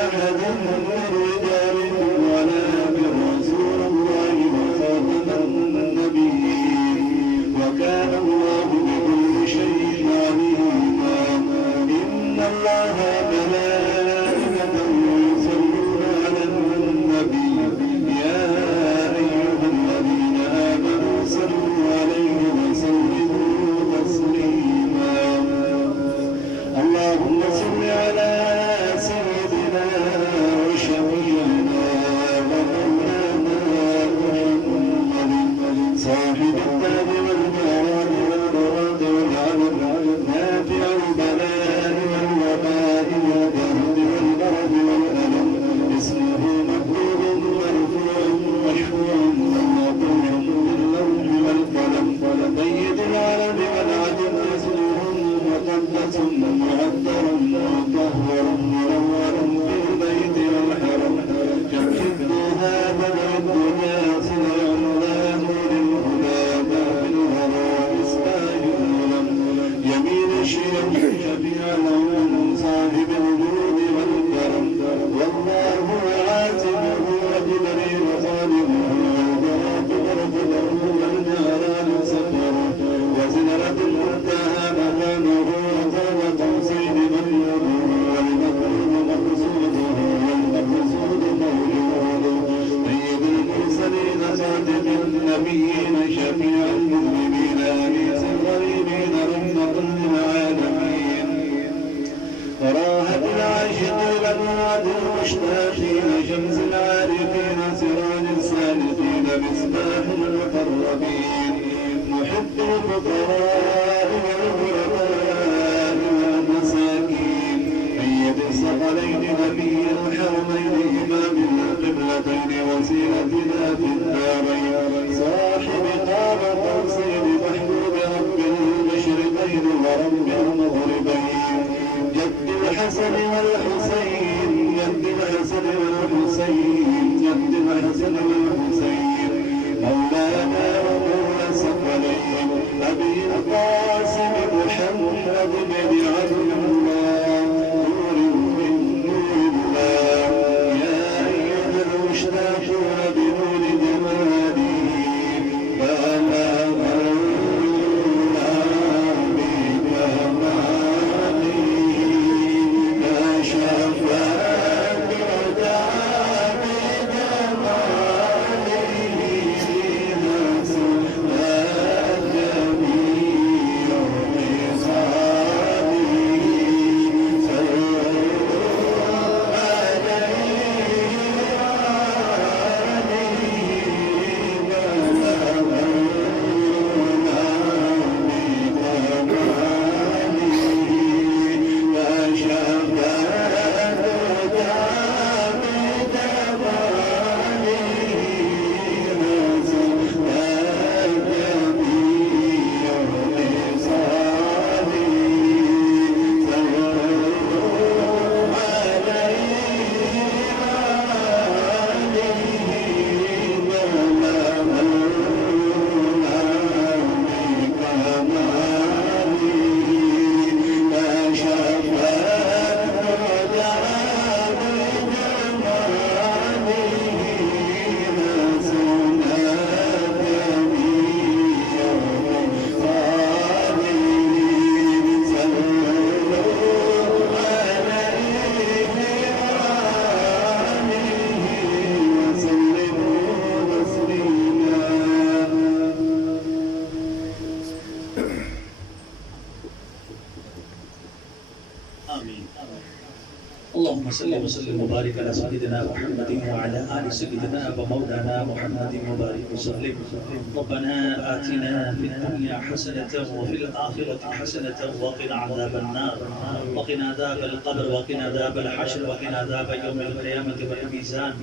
أحد من رجالكم ولكن رسول الله وخاتم النبيين وكان الله بكل شيء عليما. إن الله وملائكته يصلون على النبي يا أيها الذين آمنوا صلوا عليه وسلموا تسليما. اللهم صل على سيدنا وشفيعنا ومولانا محمد صاحب التاج والجواد والبراد والعلم نافع البلاء والوباء والجهد والبرد والألم. اسمه مكتوب مرفوع مشفوع مطبوع باللوح والقلم. سيد العرب والعجم اسمه مقدس معطر مطهر منور في البيت والحرم. جمد هذا الدنيا صنع الله للهدى باب الهوى مصباح الظلم. يمين الشيخ شفيع العون صاحب الجود والكرم. والله عاتبه وجبريل خادمه والبراق مرفده والجاران سفره وزنرة المنتهى مكانه وقام توصيل من يروه والمكروه مقصوده والمقصود مولوده. سيد المرسلين صادق النبيين شفيع المذنبين أنيس الغريبين رحمة للعالمين. راحة العاشقين موعد المشتاقين شمس العارفين سراج السالكين مصباح المقربين محب الفقراء والغرباء والمساكين. سيد الثقلين نبي الحرمين إمام القبلتين وسيلتنا في الدارين صاحب قاب قوسين محبوب رب المشرقين ورب المغربين جد الحسن والحسين جد الحسن والحسين جد الحسن والحسين مولانا ومولى الثقلين أبي القاسم محمد بن عبد الله نور من نور الله يا أيها المشتاقون بنور جماله فما غنى بكماله ما شفى اللهم صل وسلم وبارك على سيدنا محمد وعلى آل سيدنا ومولانا محمد وبارك وسلم ربنا آتنا في الدنيا حسنة وفي الآخرة حسنة وقنا عذاب النار وقنا عذاب القبر وقنا عذاب الحشر وقنا عذاب يوم القيامة والميزان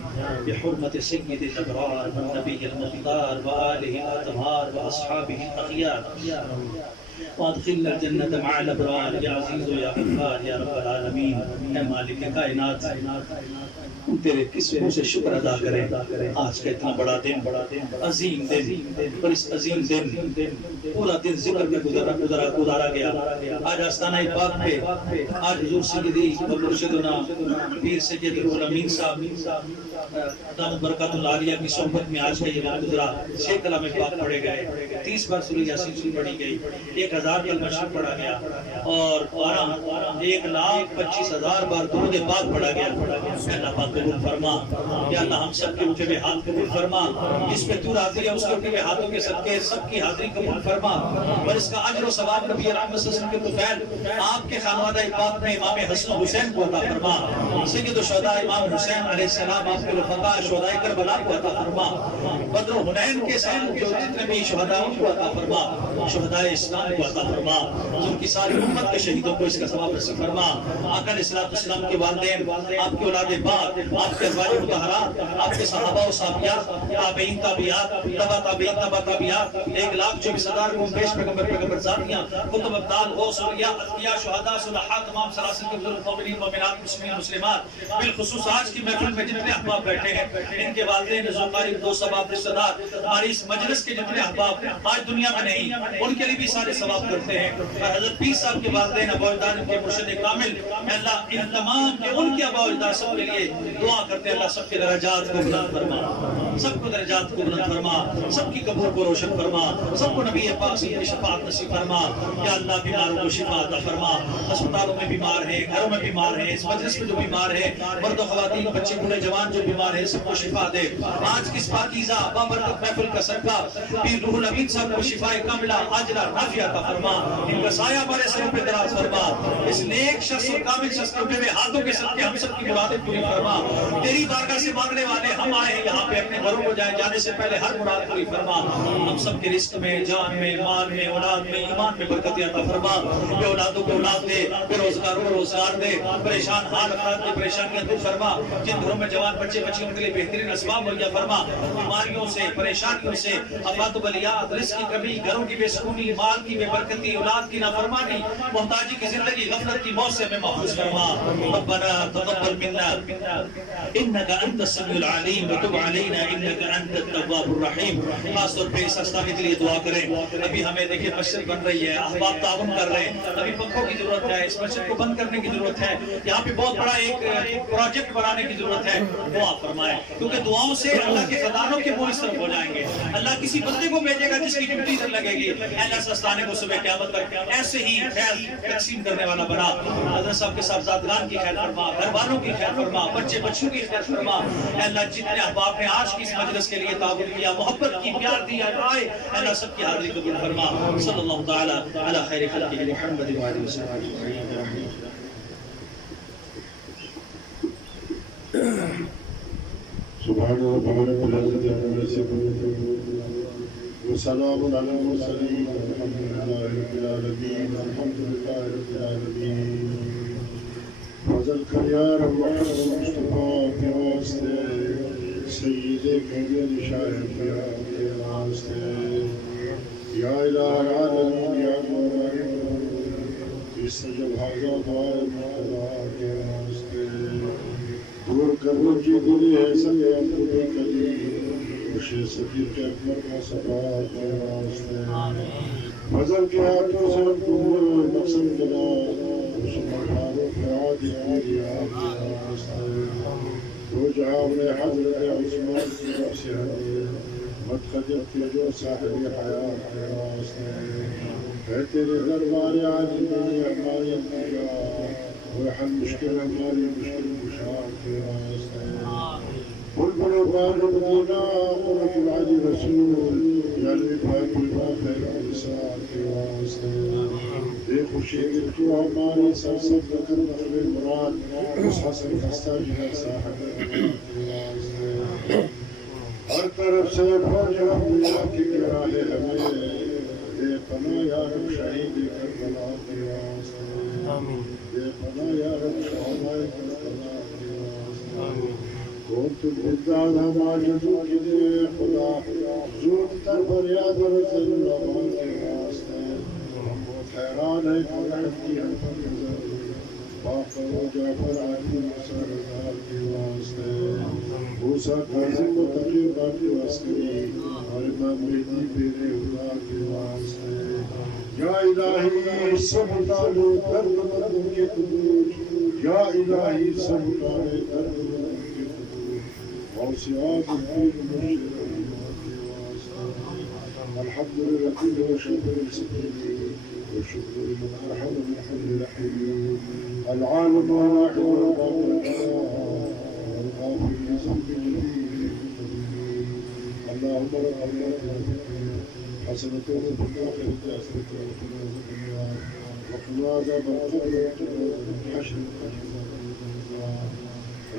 بحرمة سيد الأبرار والنبي المختار وآله الأطهار وأصحابه الأخيار وادخلنا الجنة مع الأبرار یا عزیز و یا غفار یا رب العالمین. اے مالک کائنات تیرے کس منہ سے شکر ادا کریں آج کا اتنا بڑا دن عظیم دن اور اس عظیم دن پورا دن ذکر میں گزارا گیا. آج آستانہ پاک پہ آج حضور سیدی و مرشدنا پیر سید روح الامین صاحب دامت برکات العالیہ کی صحبت میں آج کا یہ وقت گزرا. 6 کلام پاک پڑھے گئے, 30 بار سورہ یاسین پڑھی گئی, 1000 کلمہ شریف پڑھا گیا اور 1,25,000 بار درود پاک پڑھا گیا. اللہ پاک قبول فرما یا اللہ ہم سب کے اٹھے ہوئے ہاتھ قبول فرما. جس پہ تو راضی ہے اس کے اٹھے ہوئے ہاتھوں کے صدقے سب کی حاضری قبول فرما اور اس کا اجر و ثواب نبی رحمت صلی اللہ علیہ وسلم کے طفیل آپ کے خانوادہ پاک میں امام حسن و حسین کو عطا فرما. سید الشہداء امام حسین علیہ السلام آپ کے رفقاء شہداء کربلا کو عطا فرما. بدر و حنین کے ساتھ جو جتنے بھی شہداء ان کو عطا فرما. شہداء اسلام کو عطا فرما. ان کی ساری امت کے شہیدوں کو اس کا ثواب نصیب فرما. آقا علیہ السلام کے والدین, آپ کے اولاد پاک, آپ کے ازواج مطہرات, آپ کے صحابہ و صحابیات, تابعین تابعیات, تبع تابعین تبع تابعیات, 1,24,000 کو پیش پیغمبر ذاتیاں, کتب ابدال, غوث اولیاء, اتقیاء, شہداء, صلحاء, تمام سلاسل کے بزرگ مومنین مومنات مسلمین مسلمات, بالخصوص آج کی محفل میں جتنے احباب بیٹھے ہیں ان کے والدین ذوالقارب دوست احباب رشتہ دار ہماری اس مجلس کے جتنے احباب آج دنیا میں نہیں ان کے لیے بھی سارے ثواب کرتے ہیں. اور حضرت پیر صاحب کے والدین ابا اجداد کے مرشد کامل اللہ ان تمام کے ان کے ابا اجداد سب کے لیے دعا کرتے ہیں. اللہ سب کے درجات کو بلند فرما, سب کو درجات کو بلند فرما, سب کی قبر کو روشن فرما, سب کو نبی پاک سے شفاعت نصیب فرما. یا اللہ بیماروں کو شفا عطا فرما. ہسپتالوں میں بیمار ہیں, گھروں میں بیمار ہیں, اس مجلس میں جو بیمار ہیں, مرد و خواتین, بچے بوڑھے جوان جو بیمار ہیں, سب کو شفا دے. آج کی اس پاکیزہ بابرکت محفل کا صدقہ پیر روح الامین صاحب کو شفا کاملہ عاجلہ نافعہ عطا فرما. ان کا سایہ ہمارے سر پہ دراز فرما. اس نیک شخص اور کامل شخص کے اٹھے ہوئے ہاتھوں کے صدقے ہم سب کی مرادیں پوری فرما. تیری بارگاہ سے مانگنے والے ہم آئے ہیں یہاں پہ, اپنے گھروں کو جانے سے پہلے ہر مراد پوری فرما. ہم سب کے رزق میں, جان میں, مال میں, اولاد میں, ایمان میں برکت عطا فرما. بے اولادوں کو اولاد دے, بے روزگاروں کو روزگار دے, پریشان حال افراد کی پریشانیاں دور فرما. جن گھروں میں جوان بچے بچے ان کے لیے بہترین اسباب مہیا فرما، بیماریوں سے، پریشانیوں سے، آفات و بلیات، رزق کی کمی، گھروں کی بے سکونی، مال کی بے برکتی، اولاد کی نافرمانی، محتاجی کی زندگی، غفلت کی موت سے ہمیں محفوظ فرما۔ ربنا تقبل منا انك انت السميع العليم وتب علينا انك انت التواب الرحیم۔ خاص طور پہ اس استانے کے لیے دعا کریں۔ ابھی ہمیں دیکھیں مسجد بن رہی ہے، احباب تعاون کر رہے ہیں، ابھی پنکھوں کی ضرورت ہے، اس مسجد کو بند کرنے کی ضرورت ہے، یہاں پہ بہت بڑا ایک پروجیکٹ بنانے کی ضرورت ہے۔ دعا فرمائیں، کیونکہ دعاؤں سے اللہ کے خزانوں کے منہ اس طرف ہو جائیں گے۔ اللہ کسی بندے کو بھیجے گا جس کی ڈیوٹی سے لگے گی، اللہ اس استانے کو صبح قیامت تک ایسے ہی فیض تقسیم کرنے والا بنا۔ حضرت صاحب کے صاحبزادگان کی خیر فرما، گھر والوں کی خیر فرما، بچے بچوں کی خیر فرما۔ اللہ جتنے احباب نے آج کی اس مجلس کے لیے تعاون کیا، محبت کی، پیار دیا، آئے، اللہ سب کی حاضری قبول فرما۔ صلی اللہ تعالی علی خیر خلقہ محمد و آلہ وصحبہ اجمعین۔ سبحان ربك رب العزة عما يصفون وسلام على المرسلين والحمد لله رب العالمين الحمد لله رب العالمين فضل کر یا رب محمد مصطفیٰ کے واسطے، سید کبیر شاہد کے واسطے، یا الہ العالمین یا مولا استجب حاضر دعائے مقتضا کے واسطے، دور کرنے کی دلی ہے سب خود کلی خوشی سفیر کے اکبر کا صفات کے واسطے، فضل کے ہاتھوں سے تمہیں مقصد جلا سبحانہ فعاد آلیا کے واسطے، دو جہاں میں حضرت عثمان کی طرف سے حضرت متخجر کے جو صاحب حیات کے واسطے، اے تیرے دربار عالی میں ہماری انتجا وحل مشکل ہماری مشکل مشاعر کے واسطے، بلبل بار مدینہ قرۃ العلی رسول یعنی بھائی خیر النساء کے واسطے، بے خوشی دل کو ہماری سرسد بکر مغرب مراد اس حسن خستہ جہاں صاحب کے واسطے، ہر طرف سے فوج رحمیہ کی گراہ ہمیں بے پناہ یا رب شہید کربلا کے واسطے، بے پناہ یا رب شہدائے کربلا کے واسطے، کون تم اداد ہمارے جو کی دے خدا زود تر فریاد رسل اللہ کے واسطے، ہم بہت حیران ہیں کہ رحمت کی ہم پر نظر باقر و جعفر علی مسردار کے واسطے، موسیٰ کاظم و تقیر باقی عسکری اور امام مہدی پیر خدا کے واسطے، یا الہی سب ڈالے درد مدن کے قبول، یا الہی سب ڈالے درد مدن کے قبول، وسعات الدین مشرق کے واسطے، الحمد للہ وشکر السکری وشکر لمن ارحم من حمد رحیم، العالم والواحد والباطل والغافر لذنب جميع اللهم ربنا حسنة في الآخرة حسنة وقنا الدنيا وقنا عذاب القبر وقنا عذاب الحشر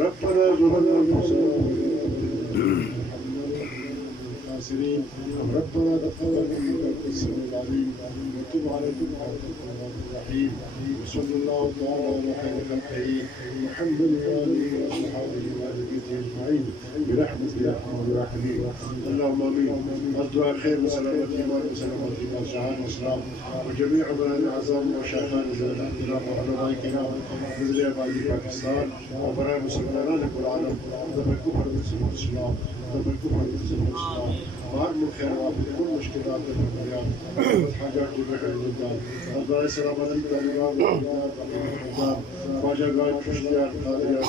ربنا ظلمنا أنفسنا الخاسرين، ربنا تقبل منك السميع العليم وتب علينا أنت التواب الرحيم، وصلى الله تعالى على خير خلقه محمد وآله وأصحابه وآل بيته أجمعين برحمتك يا أرحم الراحمين، اللهم آمين. الدعاء خير وسلامة إيمان وسلامة إيمان شهادة وإسلام وجميع بلاد العظام وشيخان ذوي الاحترام وعلماء الكرام مثل عباد باكستان وبراء مسلمان كل العالم ذوي الكفر والسلم والإسلام ذوي الكفر والسلم والإسلام وأرم الخيرات كل مشكلات الدنيا حاجات جميع البلدان الله سلامة الطالبان والبلدان خواجہ غائب کشتیار قادریہ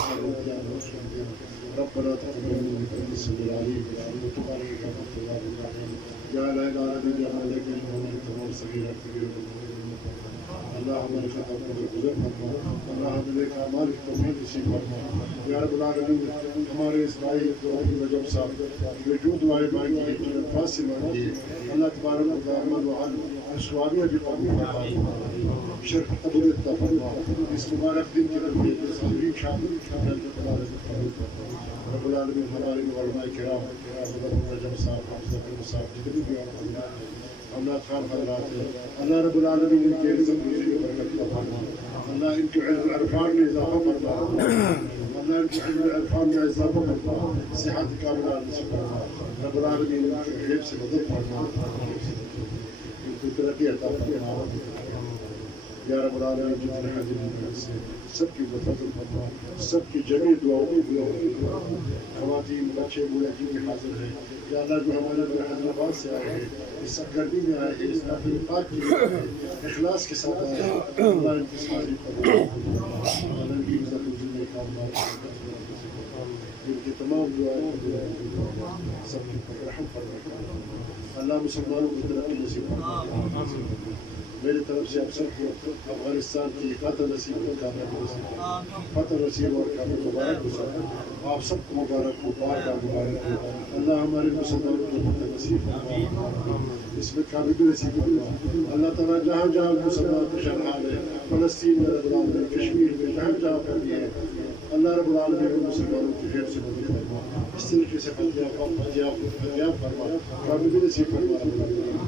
ربنا تقبل منا السميع العليم وتب علينا يا رب العالمين يا لا اله الا انت مالك الملك والصغير الكبير اللهم لك الحمد والجزاء اللهم لك اعمال التوفيق نصيب فرما يا رب العالمين، ہمارے اسرائیل ابراہیم نجم صاحب وجود وائے مانگی فاسی مانگی، اللہ تبارک و تعالی وعلا اسوابیہ بھی قبول فرما، شرک قبول فرما، اس مبارک دن کی تربیت صحیح شامل رب العالمین ہمارے علماء کرام حضرت نجم صاحب حافظ صاحب جتنے بھی اولاد خان حضرات ہیں، اللہ رب العالمین ان کے رزق روزی میں برکت فرما، اللہ ان کے علم عرفان میں اضافہ فرما، اللہ ان کی عرفان میں اضافہ کرنا، صحت کاملہ نصیب کرنا، رب العالمین ان کے غیب سے مدد فرما، ان کو ترقی عطا فرما یا رب العالمین، جتنے حاضر ہیں سے سب کی مدد فرما، سب کی جميع دعاؤں کو خواتین بچے بوڑھے جتنے حاضر ہیں یا اللہ جو ہمارے حیدرآباد سے آئے ہیں، اس گرمی میں آئے ہیں، اس نافل پاک کے لیے آئے ہیں، اخلاص کے ساتھ آئے ہیں، اللہ ان کی حاضری فرما، اللہ کی عزت و زندگی کاملہ ان کی تمام دعائیں سب کی رحم فرما، اللہ مسلمانوں کی ترقی نصیب فرما، میری طرف سے آپ سب کو افغانستان کی فتح نصیب اور کامیابی نصیب، فتح نصیب اور کامیابی مبارک ہو سکے، آپ سب کو مبارک ہو، بار بار مبارک ہو، اللہ ہمارے مسلمانوں کو فتح نصیب فرما، اس میں کامیابی نصیب فرما، اللہ تعالیٰ جہاں جہاں مسلمان شرحال ہے، فلسطین میں رب العالمین، کشمیر میں جہاں جہاں پر بھی ہے، اللہ رب العالمین مسلمانوں کی خیر سے مدد فرما، اس طریقے سے فتح فرما، کامیابی نصیب فرما،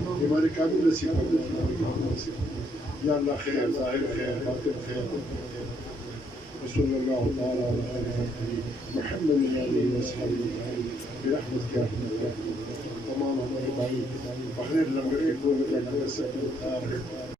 ہماری کامیابی نصیب فرما، یا اللہ خیر ظاہر خیر باطن خیر، وصلی اللہ تعالی علی محمد علیہ وصحبہ برحمتک یا ارحم الراحمین۔ تمام ہمارے بھائی بغیر لنگر کے کوئی لنگر سے